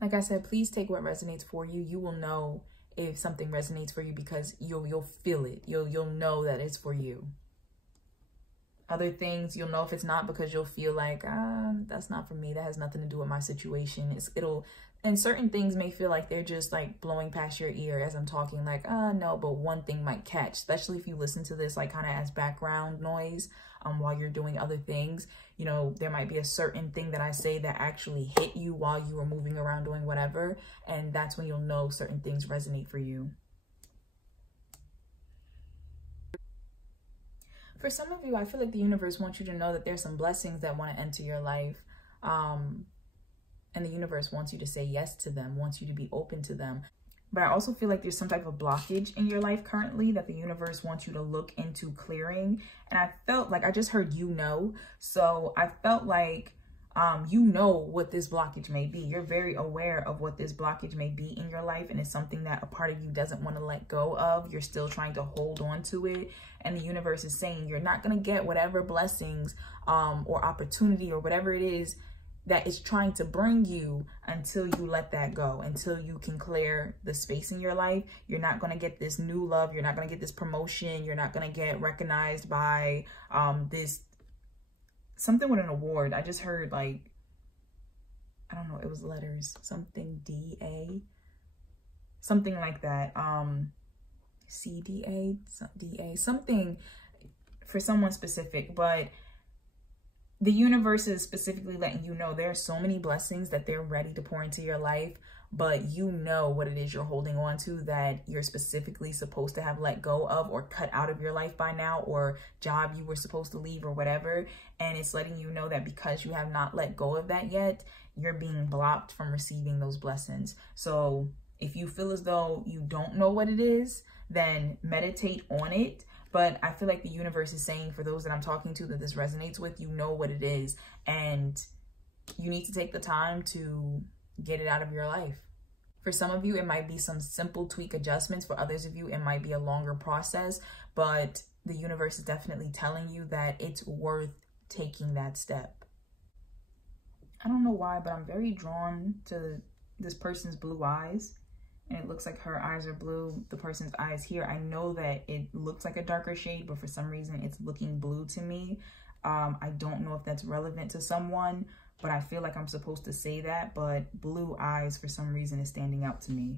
Like I said, please take what resonates for you. You will know if something resonates for you because you'll feel it. You'll know that it's for you. Other things, you'll know if it's not because you'll feel like, that's not for me. That has nothing to do with my situation. And certain things may feel like they're just like blowing past your ear as I'm talking, like, no, but one thing might catch, especially if you listen to this like kind of as background noise while you're doing other things. You know, there might be a certain thing that I say that actually hit you while you were moving around doing whatever. And that's when you'll know certain things resonate for you. For some of you, I feel like the universe wants you to know that there's some blessings that want to enter your life. And the universe wants you to say yes to them, wants you to be open to them. But I also feel like there's some type of blockage in your life currently that the universe wants you to look into clearing. And I felt like I just heard you know. So I felt like you know what this blockage may be. You're very aware of what this blockage may be in your life. And it's something that a part of you doesn't want to let go of. You're still trying to hold on to it. And the universe is saying you're not going to get whatever blessings or opportunity or whatever it is that is trying to bring you until you let that go, until you can clear the space in your life. You're not going to get this new love. You're not going to get this promotion. You're not going to get recognized by this, something with an award. I just heard like, I don't know, it was letters, something DA, something like that. CDA, DA, something for someone specific, but the universe is specifically letting you know there are so many blessings that they're ready to pour into your life, but you know what it is you're holding on to that you're specifically supposed to have let go of or cut out of your life by now, or job you were supposed to leave or whatever. And it's letting you know that because you have not let go of that yet, you're being blocked from receiving those blessings. So if you feel as though you don't know what it is, then meditate on it. But I feel like the universe is saying for those that I'm talking to that this resonates with, you know what it is. And you need to take the time to get it out of your life. For some of you, it might be some simple tweak adjustments. For others of you, it might be a longer process. But the universe is definitely telling you that it's worth taking that step. I don't know why, but I'm very drawn to this person's blue eyes. And it looks like her eyes are blue, the person's eyes here. I know that it looks like a darker shade, but for some reason it's looking blue to me. I don't know if that's relevant to someone, but I feel like I'm supposed to say that. But blue eyes for some reason is standing out to me.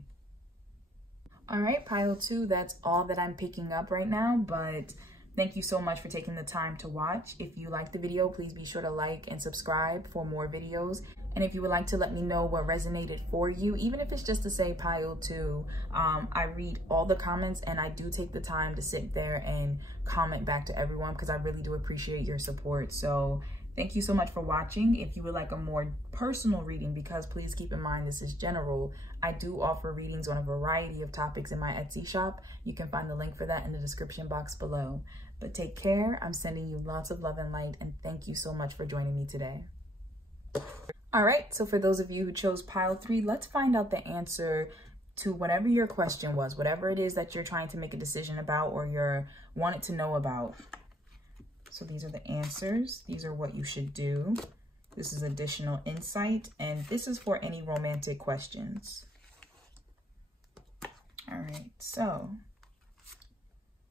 All right, pile 2, that's all that I'm picking up right now. But thank you so much for taking the time to watch. If you liked the video, please be sure to like and subscribe for more videos. And if you would like to let me know what resonated for you, even if it's just to say pile 2, I read all the comments and I do take the time to sit there and comment back to everyone because I really do appreciate your support. So thank you so much for watching. If you would like a more personal reading, because please keep in mind this is general, I do offer readings on a variety of topics in my Etsy shop. You can find the link for that in the description box below. But take care. I'm sending you lots of love and light, and thank you so much for joining me today. All right, so for those of you who chose pile 3, let's find out the answer to whatever your question was, whatever it is that you're trying to make a decision about or you're wanting to know about. So these are the answers. These are what you should do. This is additional insight, and this is for any romantic questions. All right, so,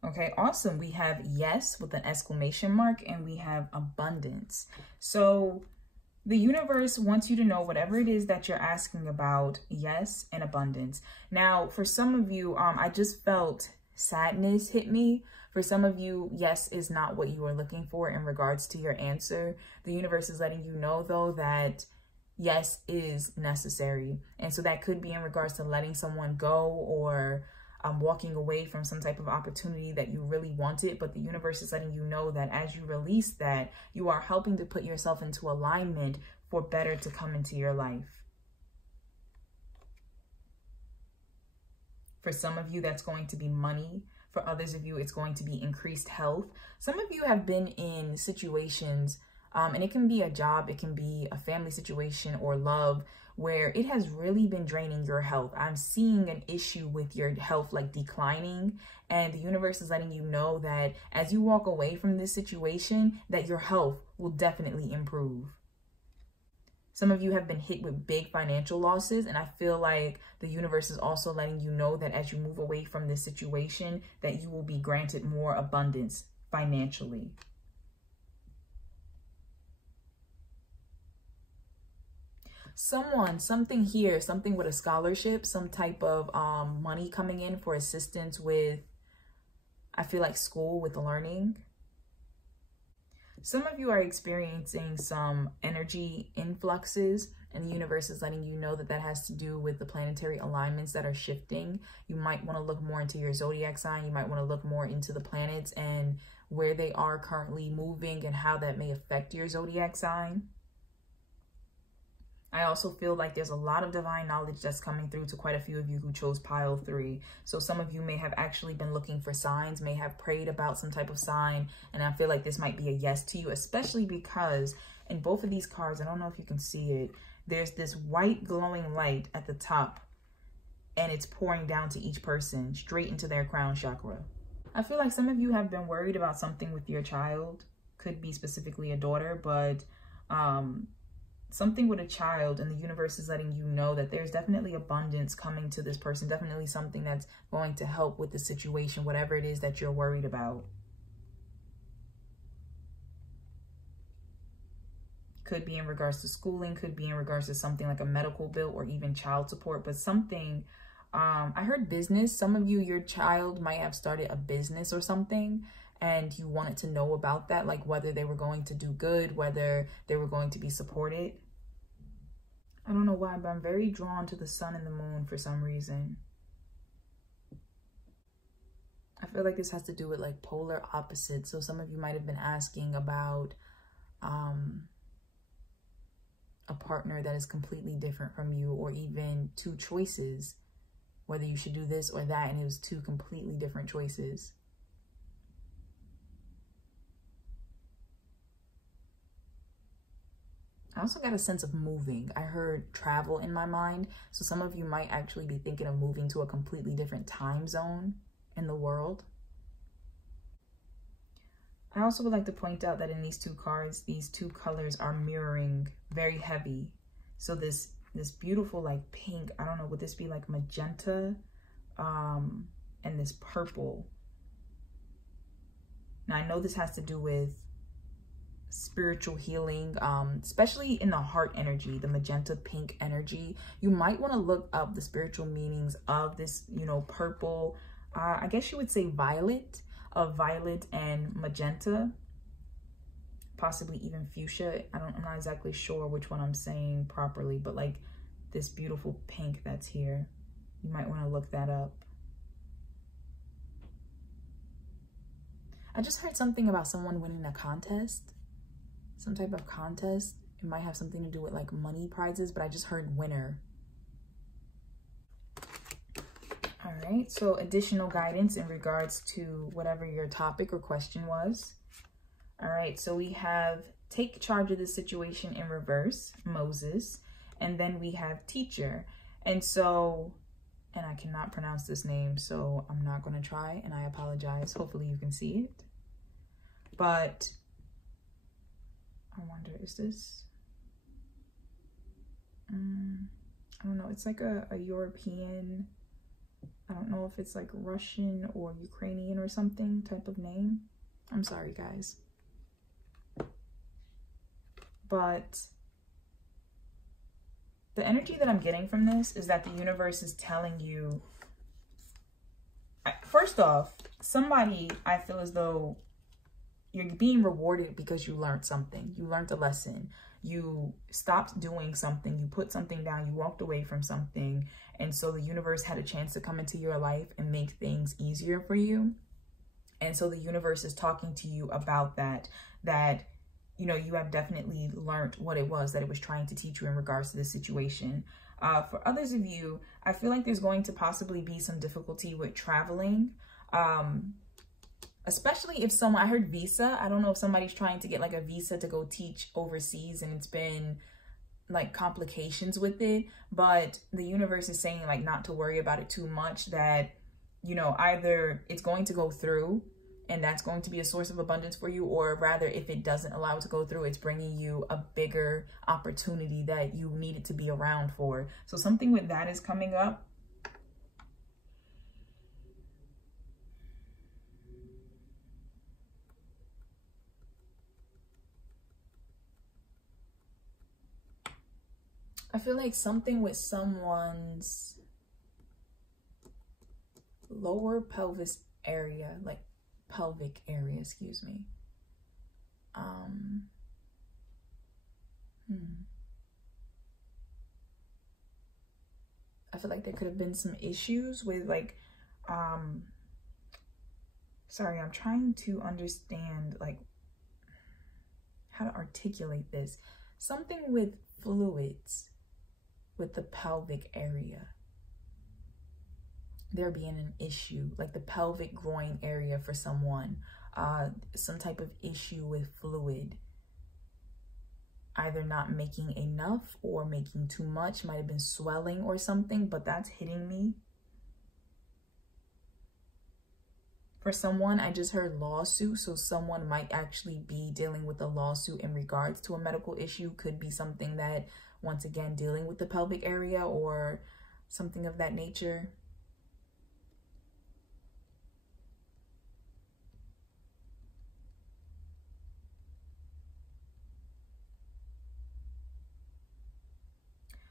okay, awesome. We have yes with an exclamation mark, and we have abundance. So the universe wants you to know whatever it is that you're asking about, yes, and abundance. Now, for some of you, I just felt sadness hit me. For some of you, yes is not what you are looking for in regards to your answer. The universe is letting you know, though, that yes is necessary. And so that could be in regards to letting someone go, or walking away from some type of opportunity that you really wanted. But the universe is letting you know that as you release that, you are helping to put yourself into alignment for better to come into your life. For some of you, that's going to be money. For others of you, it's going to be increased health. Some of you have been in situations, and it can be a job, it can be a family situation or love, where it has really been draining your health. I'm seeing an issue with your health like declining, and the universe is letting you know that as you walk away from this situation, that your health will definitely improve. Some of you have been hit with big financial losses, and I feel like the universe is also letting you know that as you move away from this situation, that you will be granted more abundance financially. Something here, something with a scholarship, some type of money coming in for assistance with, I feel like, school, with learning. Some of you are experiencing some energy influxes, and the universe is letting you know that that has to do with the planetary alignments that are shifting. You might want to look more into your zodiac sign. You might want to look more into the planets and where they are currently moving and how that may affect your zodiac sign. I also feel like there's a lot of divine knowledge that's coming through to quite a few of you who chose pile 3. So some of you may have actually been looking for signs, may have prayed about some type of sign, and I feel like this might be a yes to you, especially because in both of these cards, I don't know if you can see it, there's this white glowing light at the top, and it's pouring down to each person straight into their crown chakra. I feel like some of you have been worried about something with your child, could be specifically a daughter, but something with a child, and the universe is letting you know that there's definitely abundance coming to this person, definitely something that's going to help with the situation, whatever it is that you're worried about. Could be in regards to schooling, could be in regards to something like a medical bill or even child support, but something, I heard business. Some of you, your child might have started a business or something, and you wanted to know about that, like whether they were going to do good, whether they were going to be supported. I don't know why, but I'm very drawn to the sun and the moon for some reason. I feel like this has to do with like polar opposites. So some of you might have been asking about a partner that is completely different from you, or even two choices, whether you should do this or that, and it was two completely different choices. I also got a sense of moving. I heard travel in my mind. So some of you might actually be thinking of moving to a completely different time zone in the world. I also would like to point out that in these two cards, these two colors are mirroring very heavy. So this beautiful like pink, I don't know, would this be like magenta? And this purple. Now I know this has to do with spiritual healing, especially in the heart energy, the magenta pink energy. You might want to look up the spiritual meanings of this, you know, purple, I guess you would say violet, of violet and magenta, possibly even fuchsia. I'm not exactly sure which one I'm saying properly, but like this beautiful pink that's here, you might want to look that up. I just heard something about someone winning a contest. Some type of contest. It might have something to do with like money prizes, but I just heard winner. All right, so additional guidance in regards to whatever your topic or question was. All right, so we have take charge of the situation in reverse, Moses, and then we have teacher. And so, and I cannot pronounce this name, so I'm not going to try, and I apologize. Hopefully you can see it. But I wonder, is this, I don't know, it's like a European, I don't know if it's like Russian or Ukrainian or something type of name. I'm sorry, guys. But the energy that I'm getting from this is that the universe is telling you, first off, somebody, I feel as though you're being rewarded because you learned something. You learned a lesson. You stopped doing something. You put something down. You walked away from something. And so the universe had a chance to come into your life and make things easier for you. And so the universe is talking to you about that, you know, you have definitely learned what it was that it was trying to teach you in regards to this situation. For others of you, I feel like there's going to possibly be some difficulty with traveling. Especially if someone, I heard visa. I don't know if somebody's trying to get like a visa to go teach overseas and it's been like complications with it. But the universe is saying like not to worry about it too much, that, you know, either it's going to go through and that's going to be a source of abundance for you, or rather if it doesn't allow it to go through, it's bringing you a bigger opportunity that you needed to be around for. So something with that is coming up. I feel like something with someone's lower pelvis area, like pelvic area, excuse me. I feel like there could have been some issues with like, sorry, I'm trying to understand like how to articulate this. Something with fluids with the pelvic area. There being an issue, like the pelvic groin area for someone, some type of issue with fluid, either not making enough or making too much, might have been swelling or something, but that's hitting me. For someone, I just heard lawsuit, so someone might actually be dealing with a lawsuit in regards to a medical issue. Could be something that, once again, dealing with the pelvic area or something of that nature.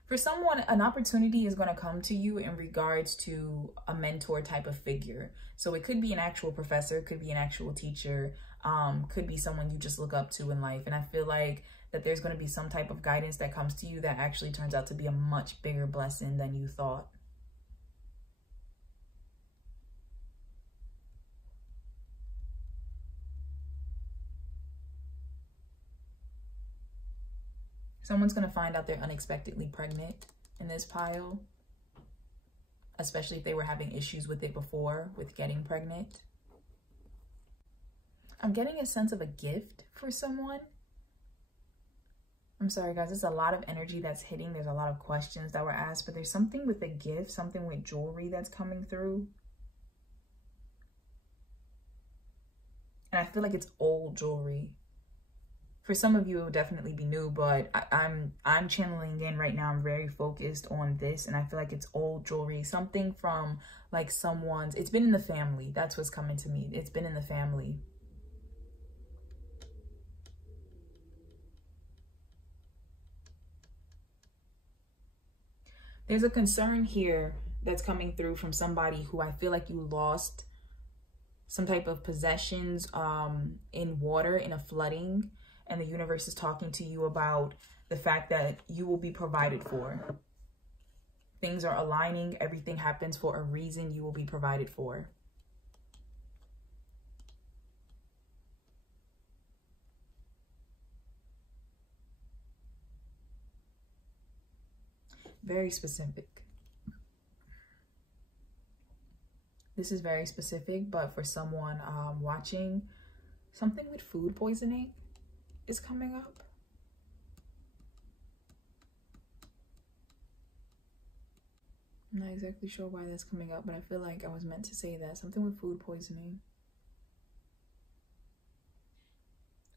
For someone, an opportunity is going to come to you in regards to a mentor type of figure. So it could be an actual professor, could be an actual teacher, could be someone you just look up to in life. And I feel like that there's going to be some type of guidance that comes to you that actually turns out to be a much bigger blessing than you thought. Someone's going to find out they're unexpectedly pregnant in this pile, especially if they were having issues with it before, with getting pregnant. I'm getting a sense of a gift for someone. I'm sorry, guys. There's a lot of energy that's hitting. There's a lot of questions that were asked, but there's something with a gift, something with jewelry that's coming through. And I feel like it's old jewelry. For some of you, it would definitely be new, but I'm channeling in right now. I'm very focused on this, and I feel like it's old jewelry, something from like someone's. It's been in the family. That's what's coming to me. It's been in the family. There's a concern here that's coming through from somebody who I feel like you lost some type of possessions in water, in a flooding. And the universe is talking to you about the fact that you will be provided for. Things are aligning. Everything happens for a reason. You will be provided for. Very specific. This is very specific, but for someone watching, something with food poisoning is coming up. I'm not exactly sure why that's coming up, but I feel like I was meant to say that. Something with food poisoning.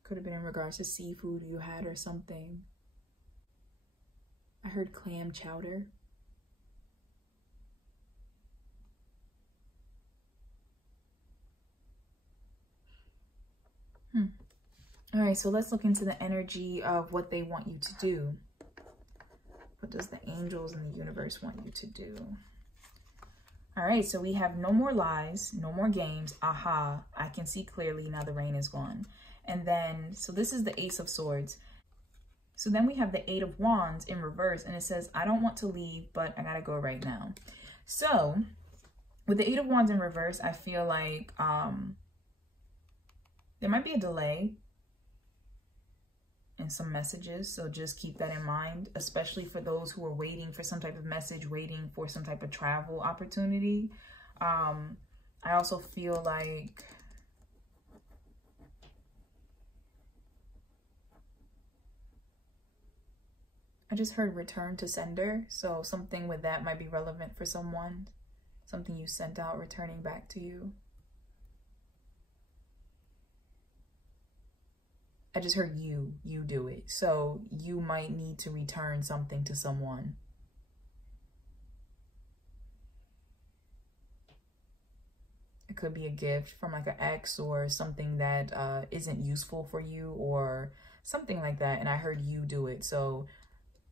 Could have been in regards to seafood you had or something. I heard clam chowder. All right, so let's look into the energy of what they want you to do. What does the angels in the universe want you to do? All right, so we have no more lies, no more games. Aha, I can see clearly, now the rain is gone. And then, so this is the Ace of Swords. So then we have the Eight of Wands in reverse, and it says, I don't want to leave, but I gotta go right now. So with the Eight of Wands in reverse, I feel like there might be a delay in some messages, so just keep that in mind, especially for those who are waiting for some type of message, waiting for some type of travel opportunity. I also feel like I just heard return to sender, so something with that might be relevant for someone. Something you sent out returning back to you. I just heard you do it. So you might need to return something to someone. It could be a gift from like an ex or something that isn't useful for you or something like that. And I heard you do it. So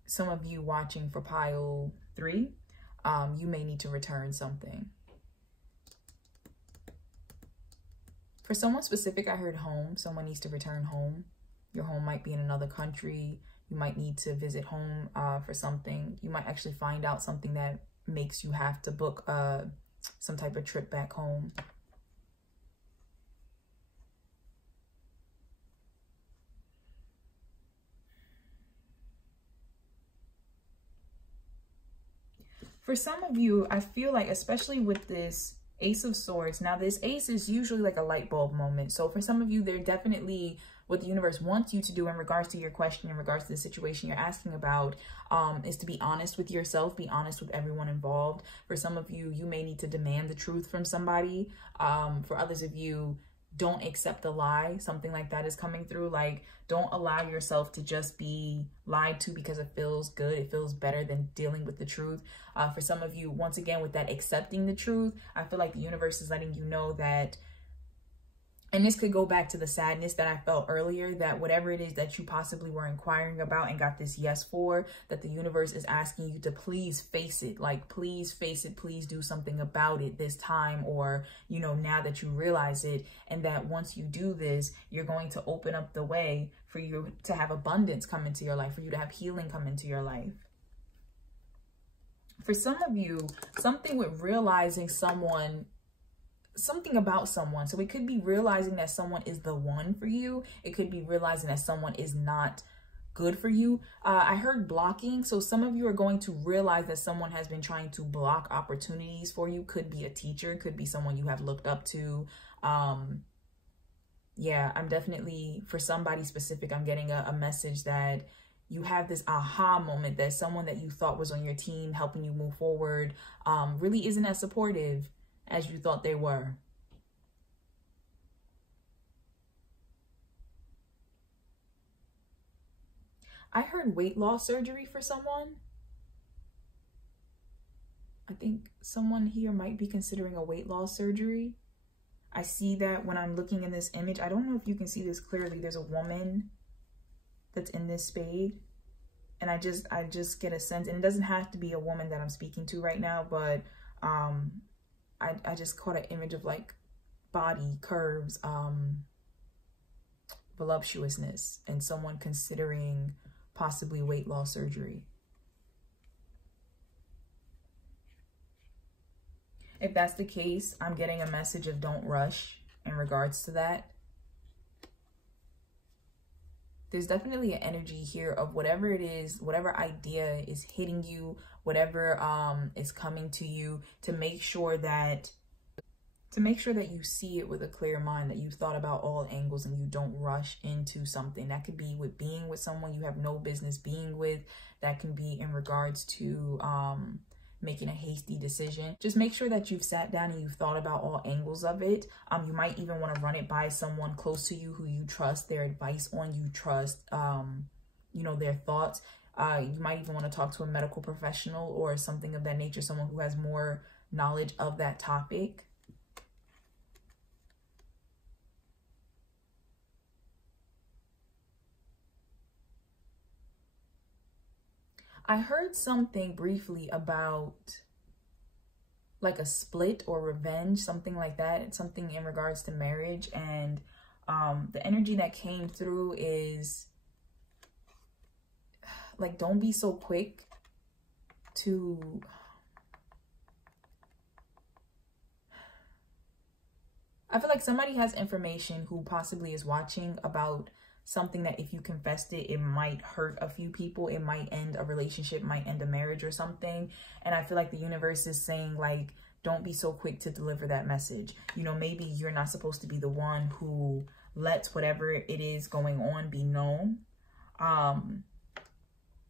some of you watching for pile 3, you may need to return something. For someone specific, I heard home. Someone needs to return home. Your home might be in another country. You might need to visit home for something. You might actually find out something that makes you have to book some type of trip back home. For some of you, I feel like, especially with this Ace of Swords, now this ace is usually like a light bulb moment. So for some of you, they're definitely what the universe wants you to do in regards to your question, in regards to the situation you're asking about, is to be honest with yourself, be honest with everyone involved. For some of you, you may need to demand the truth from somebody. For others of you, don't accept a lie. Something like that is coming through. Like, don't allow yourself to just be lied to because it feels good. It feels better than dealing with the truth. For some of you, once again, with that accepting the truth, I feel like the universe is letting you know that, and this could go back to the sadness that I felt earlier, that whatever it is that you possibly were inquiring about and got this yes for, that the universe is asking you to please face it. Like, please face it. Please do something about it this time, or, you know, now that you realize it. And that once you do this, you're going to open up the way for you to have abundance come into your life, for you to have healing come into your life. For some of you, something with realizing someone, something about someone. So it could be realizing that someone is the one for you. It could be realizing that someone is not good for you. I heard blocking. So some of you are going to realize that someone has been trying to block opportunities for you. Could be a teacher, could be someone you have looked up to. Yeah, I'm definitely, for somebody specific, I'm getting a message that you have this aha moment that someone that you thought was on your team helping you move forward really isn't as supportive as you thought they were. I heard weight loss surgery for someone. I think someone here might be considering a weight loss surgery. I see that when I'm looking in this image. I don't know if you can see this clearly. There's a woman that's in this spade. And I just get a sense, and it doesn't have to be a woman that I'm speaking to right now, but I just caught an image of like body curves, voluptuousness, and someone considering possibly weight loss surgery. If that's the case, I'm getting a message of don't rush in regards to that. There's definitely an energy here of whatever it is, whatever idea is hitting you, whatever is coming to you, to make sure that you see it with a clear mind, that you've thought about all angles and you don't rush into something. That could be with being with someone you have no business being with. That can be in regards to making a hasty decision. Just make sure that you've sat down and you've thought about all angles of it. You might even want to run it by someone close to you who you trust, their advice on, you trust, you know, their thoughts. You might even want to talk to a medical professional or something of that nature, someone who has more knowledge of that topic. I heard something briefly about like a split or revenge, something like that. It's something in regards to marriage, and the energy that came through is like, don't be so quick to I feel like somebody has information who possibly is watching about something that if you confessed it, it might hurt a few people. It might end a relationship, might end a marriage or something. And I feel like the universe is saying, like, don't be so quick to deliver that message. You know, maybe you're not supposed to be the one who lets whatever it is going on be known.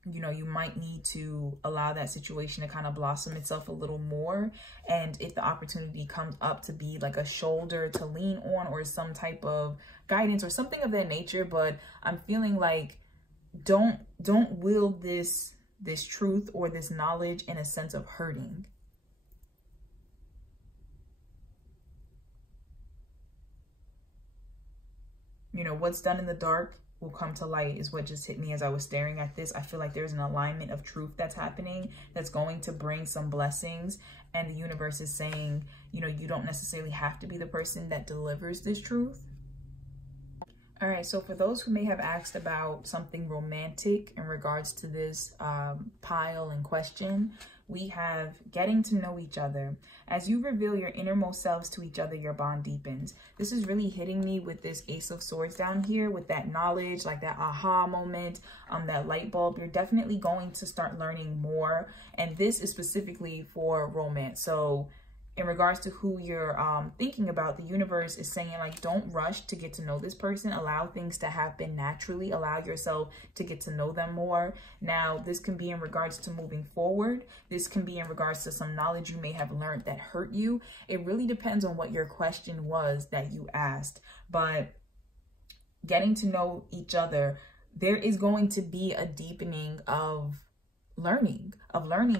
You know, you might need to allow that situation to kind of blossom itself a little more. And if the opportunity comes up to be like a shoulder to lean on or some type of guidance or something of that nature, but I'm feeling like don't wield this truth or this knowledge in a sense of hurting. You know, what's done in the dark will come to light is what just hit me as I was staring at this. I feel like there's an alignment of truth that's happening that's going to bring some blessings. And the universe is saying, you know, you don't necessarily have to be the person that delivers this truth. All right, so for those who may have asked about something romantic in regards to this pile in question, we have getting to know each other. As you reveal your innermost selves to each other, your bond deepens. This is really hitting me with this Ace of Swords down here, with that knowledge, like that aha moment, that light bulb. You're definitely going to start learning more. And this is specifically for romance. So in regards to who you're thinking about, the universe is saying, like, don't rush to get to know this person. Allow things to happen naturally. Allow yourself to get to know them more. Now, this can be in regards to moving forward. This can be in regards to some knowledge you may have learned that hurt you. It really depends on what your question was that you asked. But getting to know each other, there is going to be a deepening of learning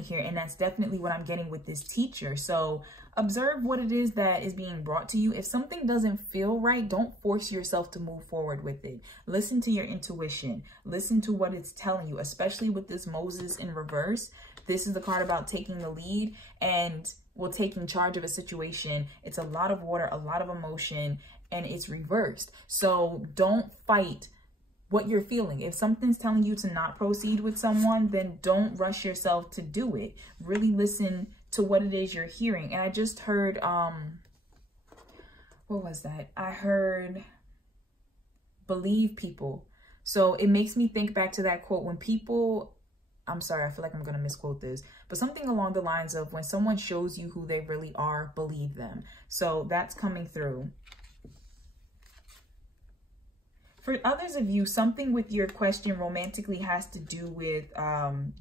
here, and that's definitely what I'm getting with this teacher. So observe what it is that is being brought to you. If something doesn't feel right, don't force yourself to move forward with it. Listen to your intuition. Listen to what it's telling you, especially with this Moses in reverse. This is the card about taking the lead and taking charge of a situation. It's a lot of water, a lot of emotion, and it's reversed. So don't fight what you're feeling. If something's telling you to not proceed with someone, then don't rush yourself to do it. Really listen to what it is you're hearing. And I just heard, what was that? I heard believe people. So it makes me think back to that quote when people, I'm sorry, I feel like I'm going to misquote this, but something along the lines of when someone shows you who they really are, believe them. So that's coming through. For others of you, something with your question romantically has to do with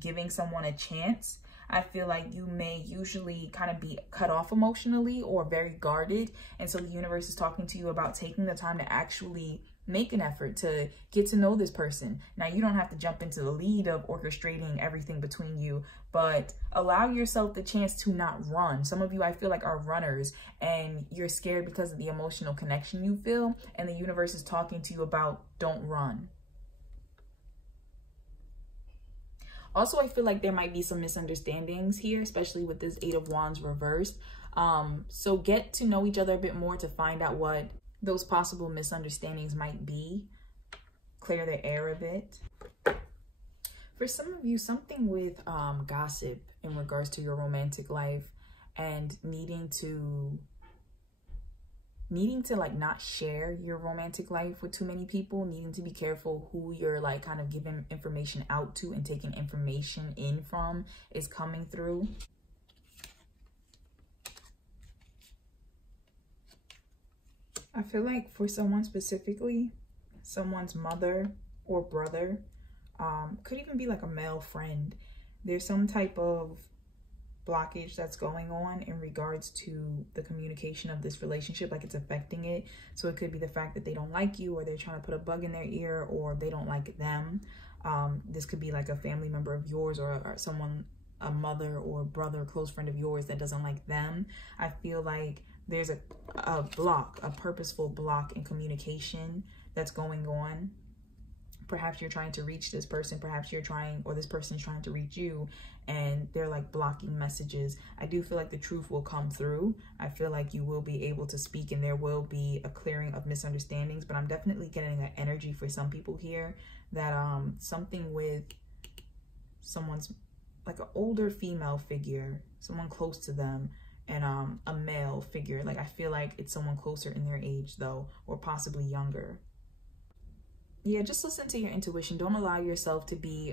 giving someone a chance. I feel like you may usually kind of be cut off emotionally or very guarded. And so the universe is talking to you about taking the time to actually make an effort to get to know this person. Now, you don't have to jump into the lead of orchestrating everything between you, but allow yourself the chance to not run. Some of you, I feel like, are runners and you're scared because of the emotional connection you feel, and the universe is talking to you about don't run. Also, I feel like there might be some misunderstandings here, especially with this Eight of Wands reversed. So get to know each other a bit more to find out what those possible misunderstandings might be. Clear the air a bit. For some of you, something with gossip in regards to your romantic life and needing to like not share your romantic life with too many people, needing to be careful who you're like kind of giving information out to and taking information in from is coming through. I feel like for someone specifically, someone's mother or brother, could even be like a male friend. There's some type of blockage that's going on in regards to the communication of this relationship, like it's affecting it. So it could be the fact that they don't like you, or they're trying to put a bug in their ear, or they don't like them. This could be like a family member of yours, or someone, a mother or brother, close friend of yours that doesn't like them. I feel like there's a block, a purposeful block in communication that's going on. Perhaps you're trying to reach this person, perhaps you're trying, or this person's trying to reach you, and they're like blocking messages. I do feel like the truth will come through. I feel like you will be able to speak, and there will be a clearing of misunderstandings, but I'm definitely getting an energy for some people here that something with someone's, like an older female figure, someone close to them, and a male figure. Like I feel like it's someone closer in their age though, or possibly younger. Yeah, just listen to your intuition. Don't allow yourself to be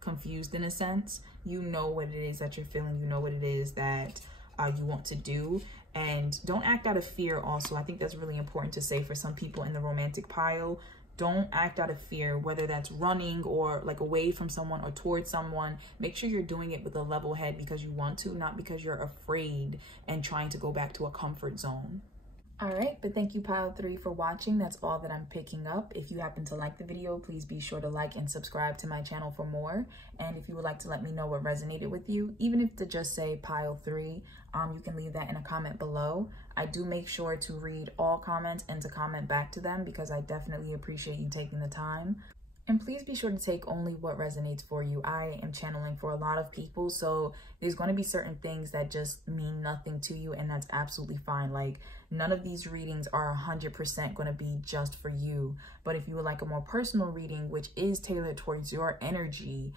confused in a sense. You know what it is that you're feeling. You know what it is that you want to do. And don't act out of fear also. I think that's really important to say for some people in the romantic pile. Don't act out of fear, whether that's running or like away from someone or towards someone. Make sure you're doing it with a level head because you want to, not because you're afraid and trying to go back to a comfort zone. All right, but thank you pile 3 for watching. That's all that I'm picking up. If you happen to like the video, please be sure to like and subscribe to my channel for more. And if you would like to let me know what resonated with you, even if to just say pile 3, you can leave that in a comment below. I do make sure to read all comments and to comment back to them because I definitely appreciate you taking the time. And please be sure to take only what resonates for you. I am channeling for a lot of people, so there's going to be certain things that just mean nothing to you, and that's absolutely fine. Like, none of these readings are 100% going to be just for you. But if you would like a more personal reading, which is tailored towards your energy,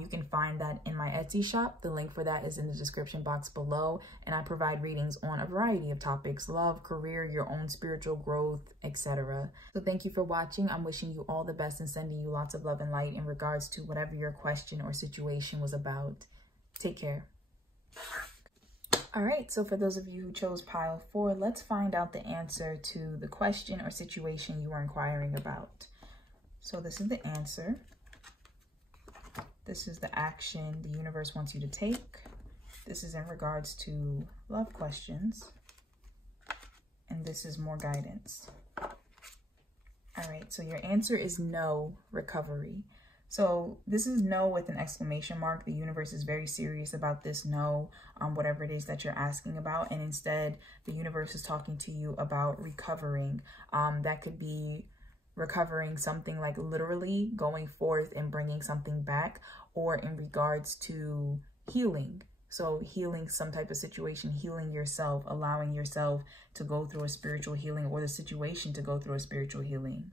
you can find that in my Etsy shop. The link for that is in the description box below. And I provide readings on a variety of topics: love, career, your own spiritual growth, etc. So thank you for watching. I'm wishing you all the best and sending you lots of love and light in regards to whatever your question or situation was about. Take care. All right, so for those of you who chose pile 4, let's find out the answer to the question or situation you were inquiring about. So this is the answer. This is the action the universe wants you to take. This is in regards to love questions. And this is more guidance. All right, so your answer is no, recovery. So this is no with an exclamation mark. The universe is very serious about this no, whatever it is that you're asking about. And instead, the universe is talking to you about recovering. That could be recovering something like literally going forth and bringing something back, or in regards to healing. So healing some type of situation, healing yourself, allowing yourself to go through a spiritual healing, or the situation to go through a spiritual healing.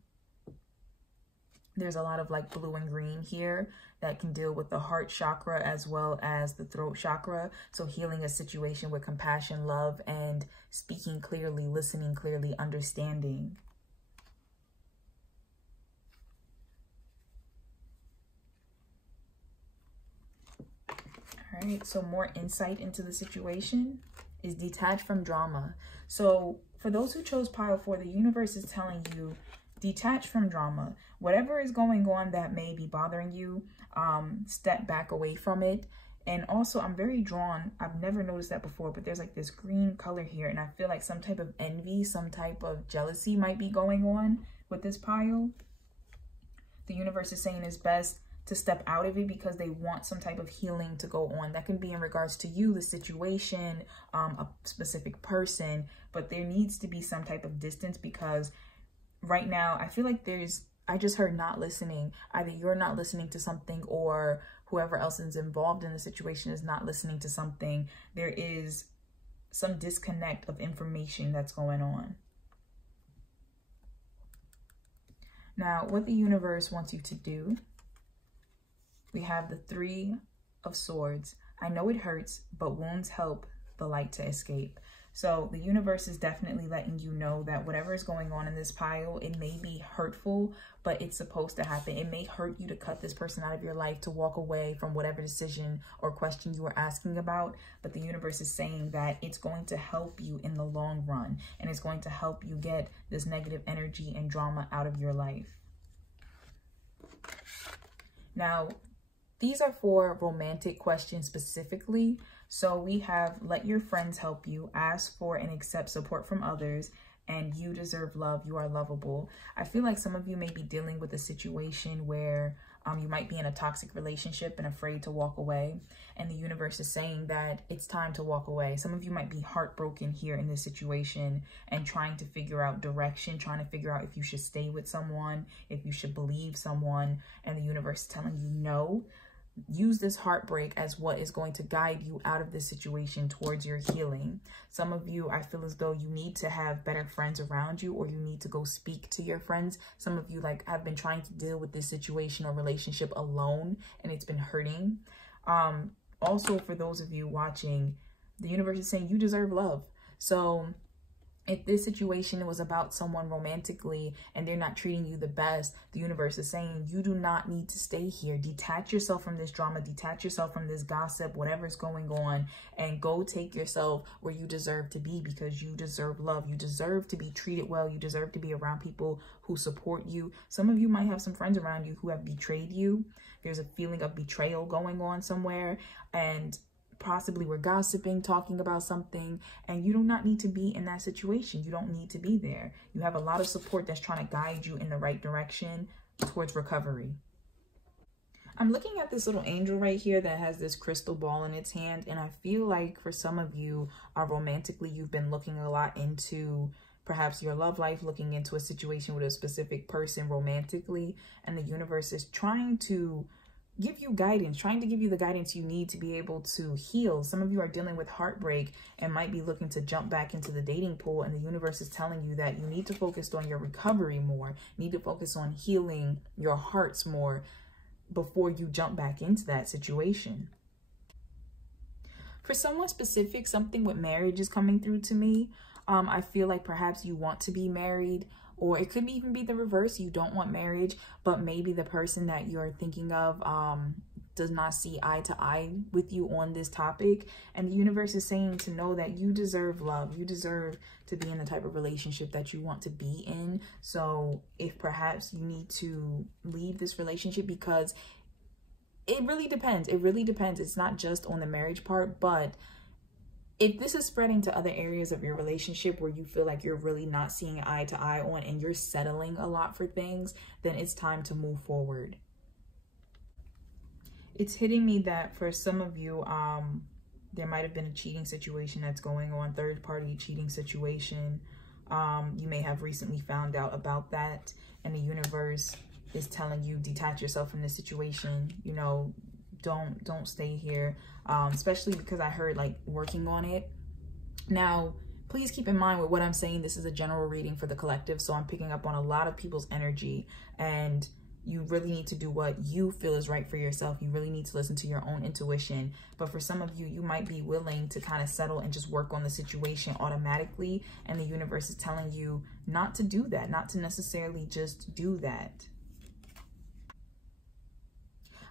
There's a lot of like blue and green here that can deal with the heart chakra as well as the throat chakra. So healing a situation with compassion, love, and speaking clearly, listening clearly, understanding. All right, so more insight into the situation is detach from drama. So for those who chose pile 4, the universe is telling you, detach from drama. Whatever is going on that may be bothering you, step back away from it. And also, I'm very drawn, I've never noticed that before, but there's like this green color here, and I feel like some type of envy, some type of jealousy might be going on with this pile. The universe is saying it's best to step out of it because they want some type of healing to go on. That can be in regards to you, the situation, a specific person, but there needs to be some type of distance because right now I feel like I just heard not listening. Either you're not listening to something, or whoever else is involved in the situation is not listening to something. There is some disconnect of information that's going on. Now, what the universe wants you to do, we have the 3 of Swords. I know it hurts, but wounds help the light to escape. So the universe is definitely letting you know that whatever is going on in this pile, it may be hurtful, but it's supposed to happen. It may hurt you to cut this person out of your life, to walk away from whatever decision or question you were asking about. But the universe is saying that it's going to help you in the long run, and it's going to help you get this negative energy and drama out of your life. Now, these are for romantic questions specifically. So we have let your friends help you, ask for and accept support from others, and you deserve love. You are lovable. I feel like some of you may be dealing with a situation where you might be in a toxic relationship and afraid to walk away. And the universe is saying that it's time to walk away. Some of you might be heartbroken here in this situation and trying to figure out direction, trying to figure out if you should stay with someone, if you should believe someone. And the universe is telling you no. Use this heartbreak as what is going to guide you out of this situation towards your healing. Some of you, I feel as though you need to have better friends around you, or you need to go speak to your friends. Some of you have been trying to deal with this situation or relationship alone, and it's been hurting. Also, for those of you watching, the universe is saying you deserve love. So if this situation was about someone romantically and they're not treating you the best, the universe is saying you do not need to stay here. Detach yourself from this drama, detach yourself from this gossip, whatever's going on, and go take yourself where you deserve to be, because you deserve love. You deserve to be treated well. You deserve to be around people who support you. Some of you might have some friends around you who have betrayed you. There's a feeling of betrayal going on somewhere, and possibly we're gossiping, talking about something, and you do not need to be in that situation. You don't need to be there. You have a lot of support that's trying to guide you in the right direction towards recovery. I'm looking at this little angel right here that has this crystal ball in its hand, and I feel like for some of you, romantically, you've been looking a lot into perhaps your love life, looking into a situation with a specific person romantically, and the universe is trying to give you guidance, trying to give you the guidance you need to be able to heal. Some of you are dealing with heartbreak and might be looking to jump back into the dating pool, and the universe is telling you that you need to focus on your recovery more, need to focus on healing your hearts more before you jump back into that situation. For someone specific, something with marriage is coming through to me. I feel like perhaps you want to be married, or it could even be the reverse. You don't want marriage, but maybe the person that you're thinking of does not see eye to eye with you on this topic. And the universe is saying to know that you deserve love. You deserve to be in the type of relationship that you want to be in. So if perhaps you need to leave this relationship, because it really depends. It really depends. It's not just on the marriage part, but if this is spreading to other areas of your relationship where you feel like you're really not seeing eye to eye on and you're settling a lot for things, then it's time to move forward. It's hitting me that for some of you, there might have been a cheating situation that's going on, third-party cheating situation. You may have recently found out about that, and the universe is telling you detach yourself from this situation. You know, don't stay here, especially because I heard like working on it. Now, please keep in mind with what I'm saying, this is a general reading for the collective, so I'm picking up on a lot of people's energy, and you really need to do what you feel is right for yourself. You really need to listen to your own intuition. But for some of you, you might be willing to kind of settle and just work on the situation automatically, and the universe is telling you not to do that, not to necessarily just do that.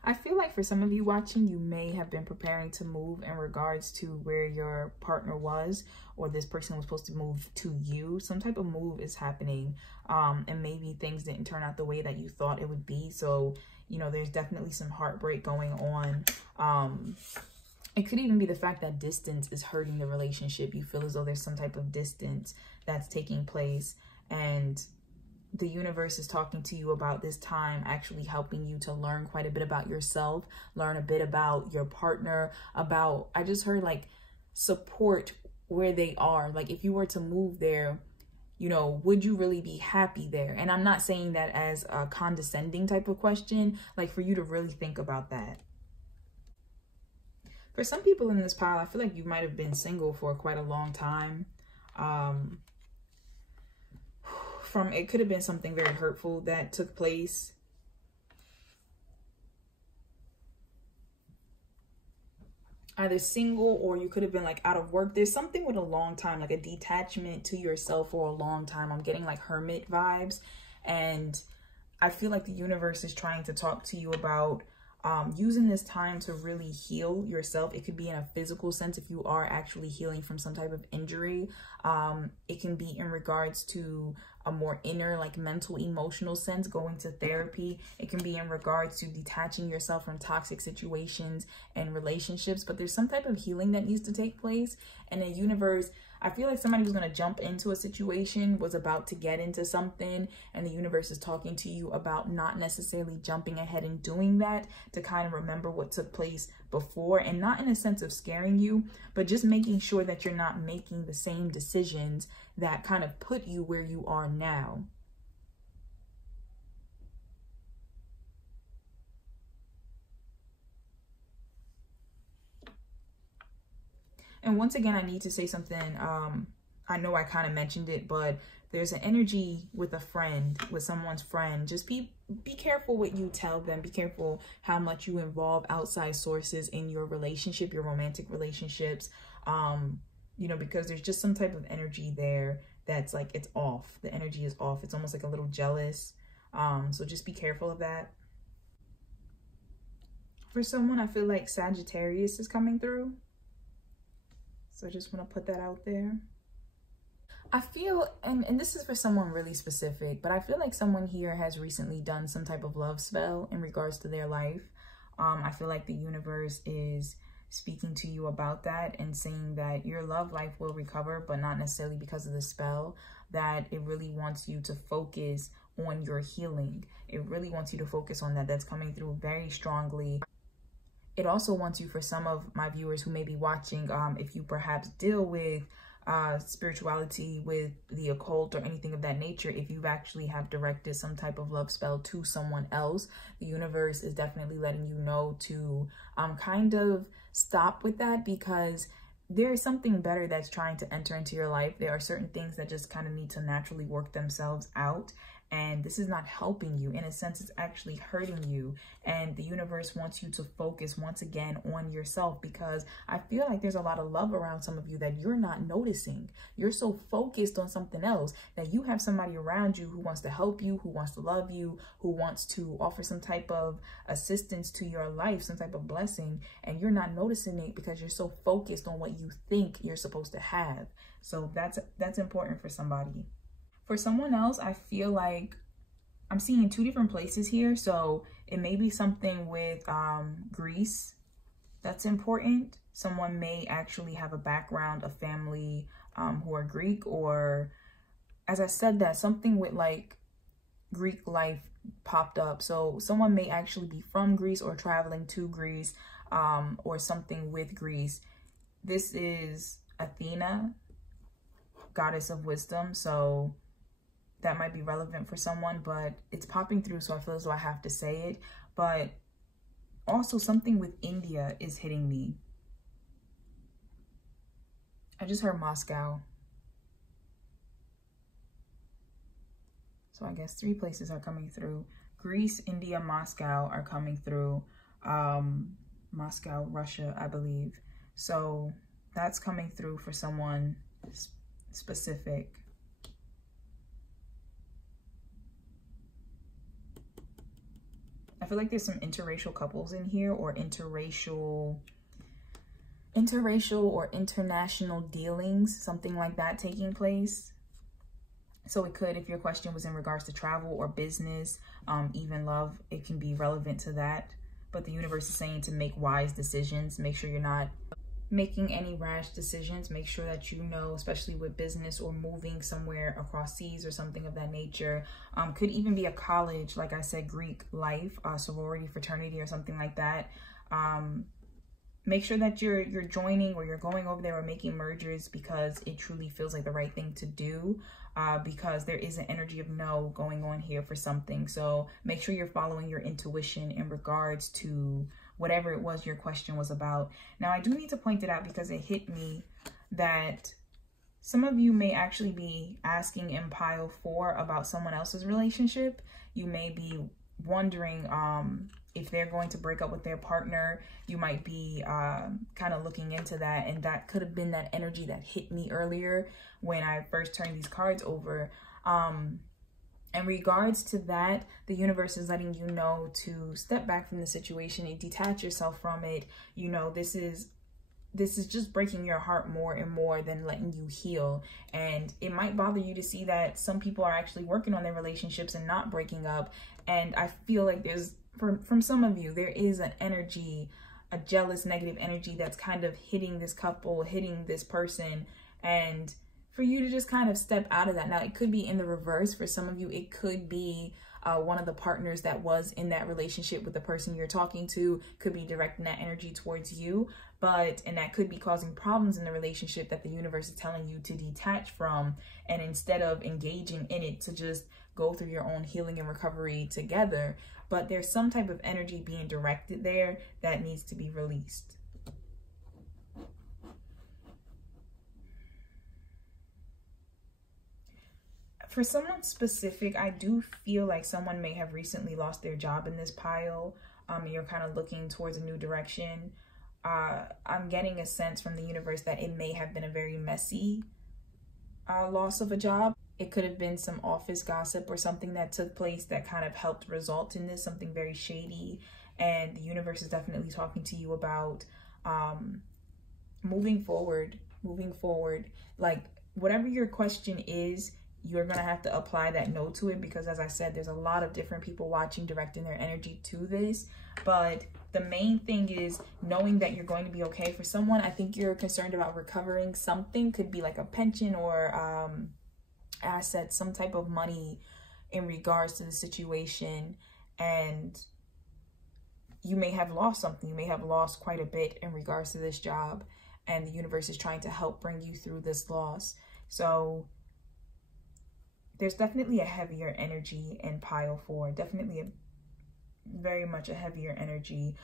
I feel like for some of you watching, you may have been preparing to move in regards to where your partner was, or this person was supposed to move to you. Some type of move is happening, and maybe things didn't turn out the way that you thought it would be. So, you know, there's definitely some heartbreak going on. It could even be the fact that distance is hurting the relationship. You feel as though there's some type of distance that's taking place, and the universe is talking to you about this time actually helping you to learn quite a bit about yourself, learn a bit about your partner, about, I just heard like support where they are. Like if you were to move there, you know, would you really be happy there? And I'm not saying that as a condescending type of question, like for you to really think about that. For some people in this pile, I feel like you might have been single for quite a long time. It could have been something very hurtful that took place. Either single, or you could have been like out of work. There's something with a long time, like a detachment to yourself for a long time. I'm getting like hermit vibes, and I feel like the universe is trying to talk to you about using this time to really heal yourself. It could be in a physical sense if you are actually healing from some type of injury. It can be in regards to a more inner, like mental, emotional sense, going to therapy. It can be in regards to detaching yourself from toxic situations and relationships, but there's some type of healing that needs to take place. And the universe, I feel like somebody was going to jump into a situation, was about to get into something, and the universe is talking to you about not necessarily jumping ahead and doing that, to kind of remember what took place before, and not in a sense of scaring you, but just making sure that you're not making the same decisions that kind of put you where you are now. And once again, I need to say something. I know I kind of mentioned it, but there's an energy with a friend, with someone's friend. Just be careful what you tell them. Be careful how much you involve outside sources in your relationship, your romantic relationships. You know, because there's just some type of energy there that's like, it's off. The energy is off. It's almost like a little jealous. So just be careful of that. For someone, I feel like Sagittarius is coming through. So I just want to put that out there. I feel, and this is for someone really specific, but I feel like someone here has recently done some type of love spell in regards to their life. I feel like the universe is speaking to you about that and saying that your love life will recover, but not necessarily because of the spell, that it really wants you to focus on your healing. It really wants you to focus on that. That's coming through very strongly. It also wants you, for some of my viewers who may be watching, if you perhaps deal with spirituality, with the occult or anything of that nature, if you've actually have directed some type of love spell to someone else, the universe is definitely letting you know to kind of stop with that, because there is something better that's trying to enter into your life. There are certain things that just kind of need to naturally work themselves out. And this is not helping you. In a sense, it's actually hurting you. And the universe wants you to focus once again on yourself, because I feel like there's a lot of love around some of you that you're not noticing. You're so focused on something else that you have somebody around you who wants to help you, who wants to love you, who wants to offer some type of assistance to your life, some type of blessing. And you're not noticing it because you're so focused on what you think you're supposed to have. So that's important for somebody. For someone else, I feel like I'm seeing two different places here. So it may be something with Greece that's important. Someone may actually have a background, a family who are Greek, or as I said that, something with like Greek life popped up. So someone may actually be from Greece or traveling to Greece, or something with Greece. This is Athena, goddess of wisdom. So that might be relevant for someone, but it's popping through, so I feel as though I have to say it. But also something with India is hitting me. I just heard Moscow. So I guess three places are coming through. Greece, India, Moscow are coming through. Moscow, Russia, I believe. So that's coming through for someone specific. I feel like there's some interracial couples in here, or interracial or international dealings, something like that taking place. So it could, if your question was in regards to travel or business, even love, it can be relevant to that. But the universe is saying to make wise decisions. Make sure you're not making any rash decisions. Make sure that you know, especially with business or moving somewhere across seas or something of that nature. Could even be a college, like I said, Greek life, sorority, fraternity, or something like that. Make sure that you're joining, or you're going over there, or making mergers, because it truly feels like the right thing to do, because there is an energy of no going on here for something. So make sure you're following your intuition in regards to whatever it was your question was about. Now, I do need to point it out because it hit me that some of you may actually be asking in pile 4 about someone else's relationship. You may be wondering if they're going to break up with their partner. You might be kind of looking into that, and that could have been that energy that hit me earlier when I first turned these cards over. In regards to that, the universe is letting you know to step back from the situation and detach yourself from it. You know, this is this is just breaking your heart more and more than letting you heal. And it might bother you to see that some people are actually working on their relationships and not breaking up. And I feel like there's, from some of you, there is an energy, a jealous, negative energy that's kind of hitting this couple, hitting this person. And for you to just kind of step out of that. Now, it could be in the reverse. For some of you, it could be one of the partners that was in that relationship with the person you're talking to could be directing that energy towards you. And that could be causing problems in the relationship that the universe is telling you to detach from. And instead of engaging in it, to just go through your own healing and recovery together. But there's some type of energy being directed there that needs to be released. For someone specific, I do feel like someone may have recently lost their job in this pile. You're kind of looking towards a new direction. I'm getting a sense from the universe that it may have been a very messy loss of a job. It could have been some office gossip or something that took place that kind of helped result in this, something very shady. And the universe is definitely talking to you about moving forward. Like, whatever your question is, you're going to have to apply that no to it, because as I said, there's a lot of different people watching, directing their energy to this. But the main thing is knowing that you're going to be okay. For someone, I think you're concerned about recovering something. Could be like a pension or assets, some type of money in regards to the situation. And you may have lost something. You may have lost quite a bit in regards to this job. And the universe is trying to help bring you through this loss. So there's definitely a heavier energy in pile 4, definitely very much a heavier energy.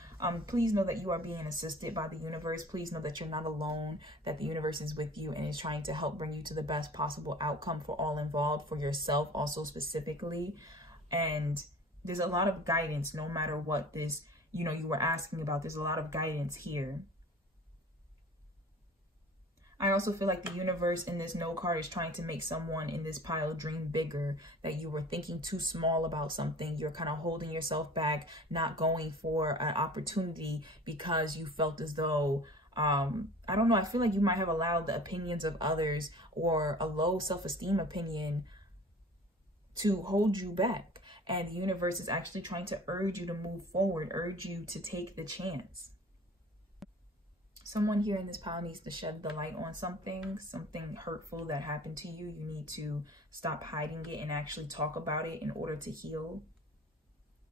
Please know that you are being assisted by the universe. Please know that you're not alone, that the universe is with you and is trying to help bring you to the best possible outcome for all involved, for yourself also specifically. And there's a lot of guidance, no matter what this, you were asking about. There's a lot of guidance here. I also feel like the universe in this no card is trying to make someone in this pile dream bigger, that you were thinking too small about something. You're kind of holding yourself back, not going for an opportunity because you felt as though, I don't know, I feel like you might have allowed the opinions of others or a low self-esteem opinion to hold you back. And the universe is actually trying to urge you to move forward, urge you to take the chance. Someone here in this pile needs to shed the light on something hurtful that happened to you. You need to stop hiding it and actually talk about it in order to heal.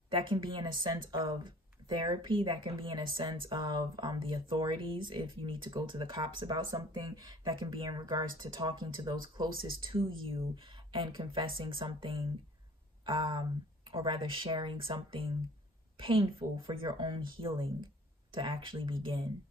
That can be in a sense of therapy. That can be in a sense of the authorities. If you need to go to the cops about something, that can be in regards to talking to those closest to you and confessing something, or rather sharing something painful for your own healing to actually begin.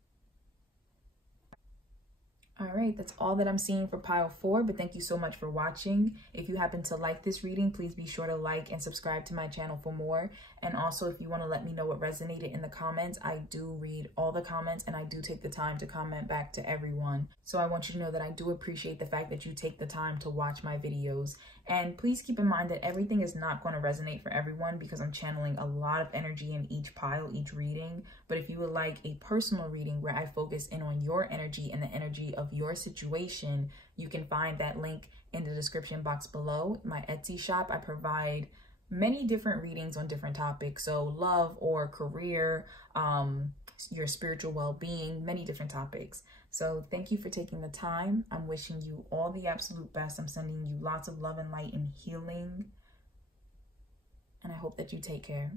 All right, that's all that I'm seeing for pile 4, but thank you so much for watching. If you happen to like this reading, please be sure to like and subscribe to my channel for more. And also, if you want to let me know what resonated in the comments, I do read all the comments and I do take the time to comment back to everyone. So I want you to know that I do appreciate the fact that you take the time to watch my videos. And please keep in mind that everything is not going to resonate for everyone, because I'm channeling a lot of energy in each pile, each reading. But if you would like a personal reading where I focus in on your energy and the energy of your situation, you can find that link in the description box below. My Etsy shop, I provide many different readings on different topics. So love or career, your spiritual well-being, many different topics. So thank you for taking the time. I'm wishing you all the absolute best. I'm sending you lots of love and light and healing. And I hope that you take care.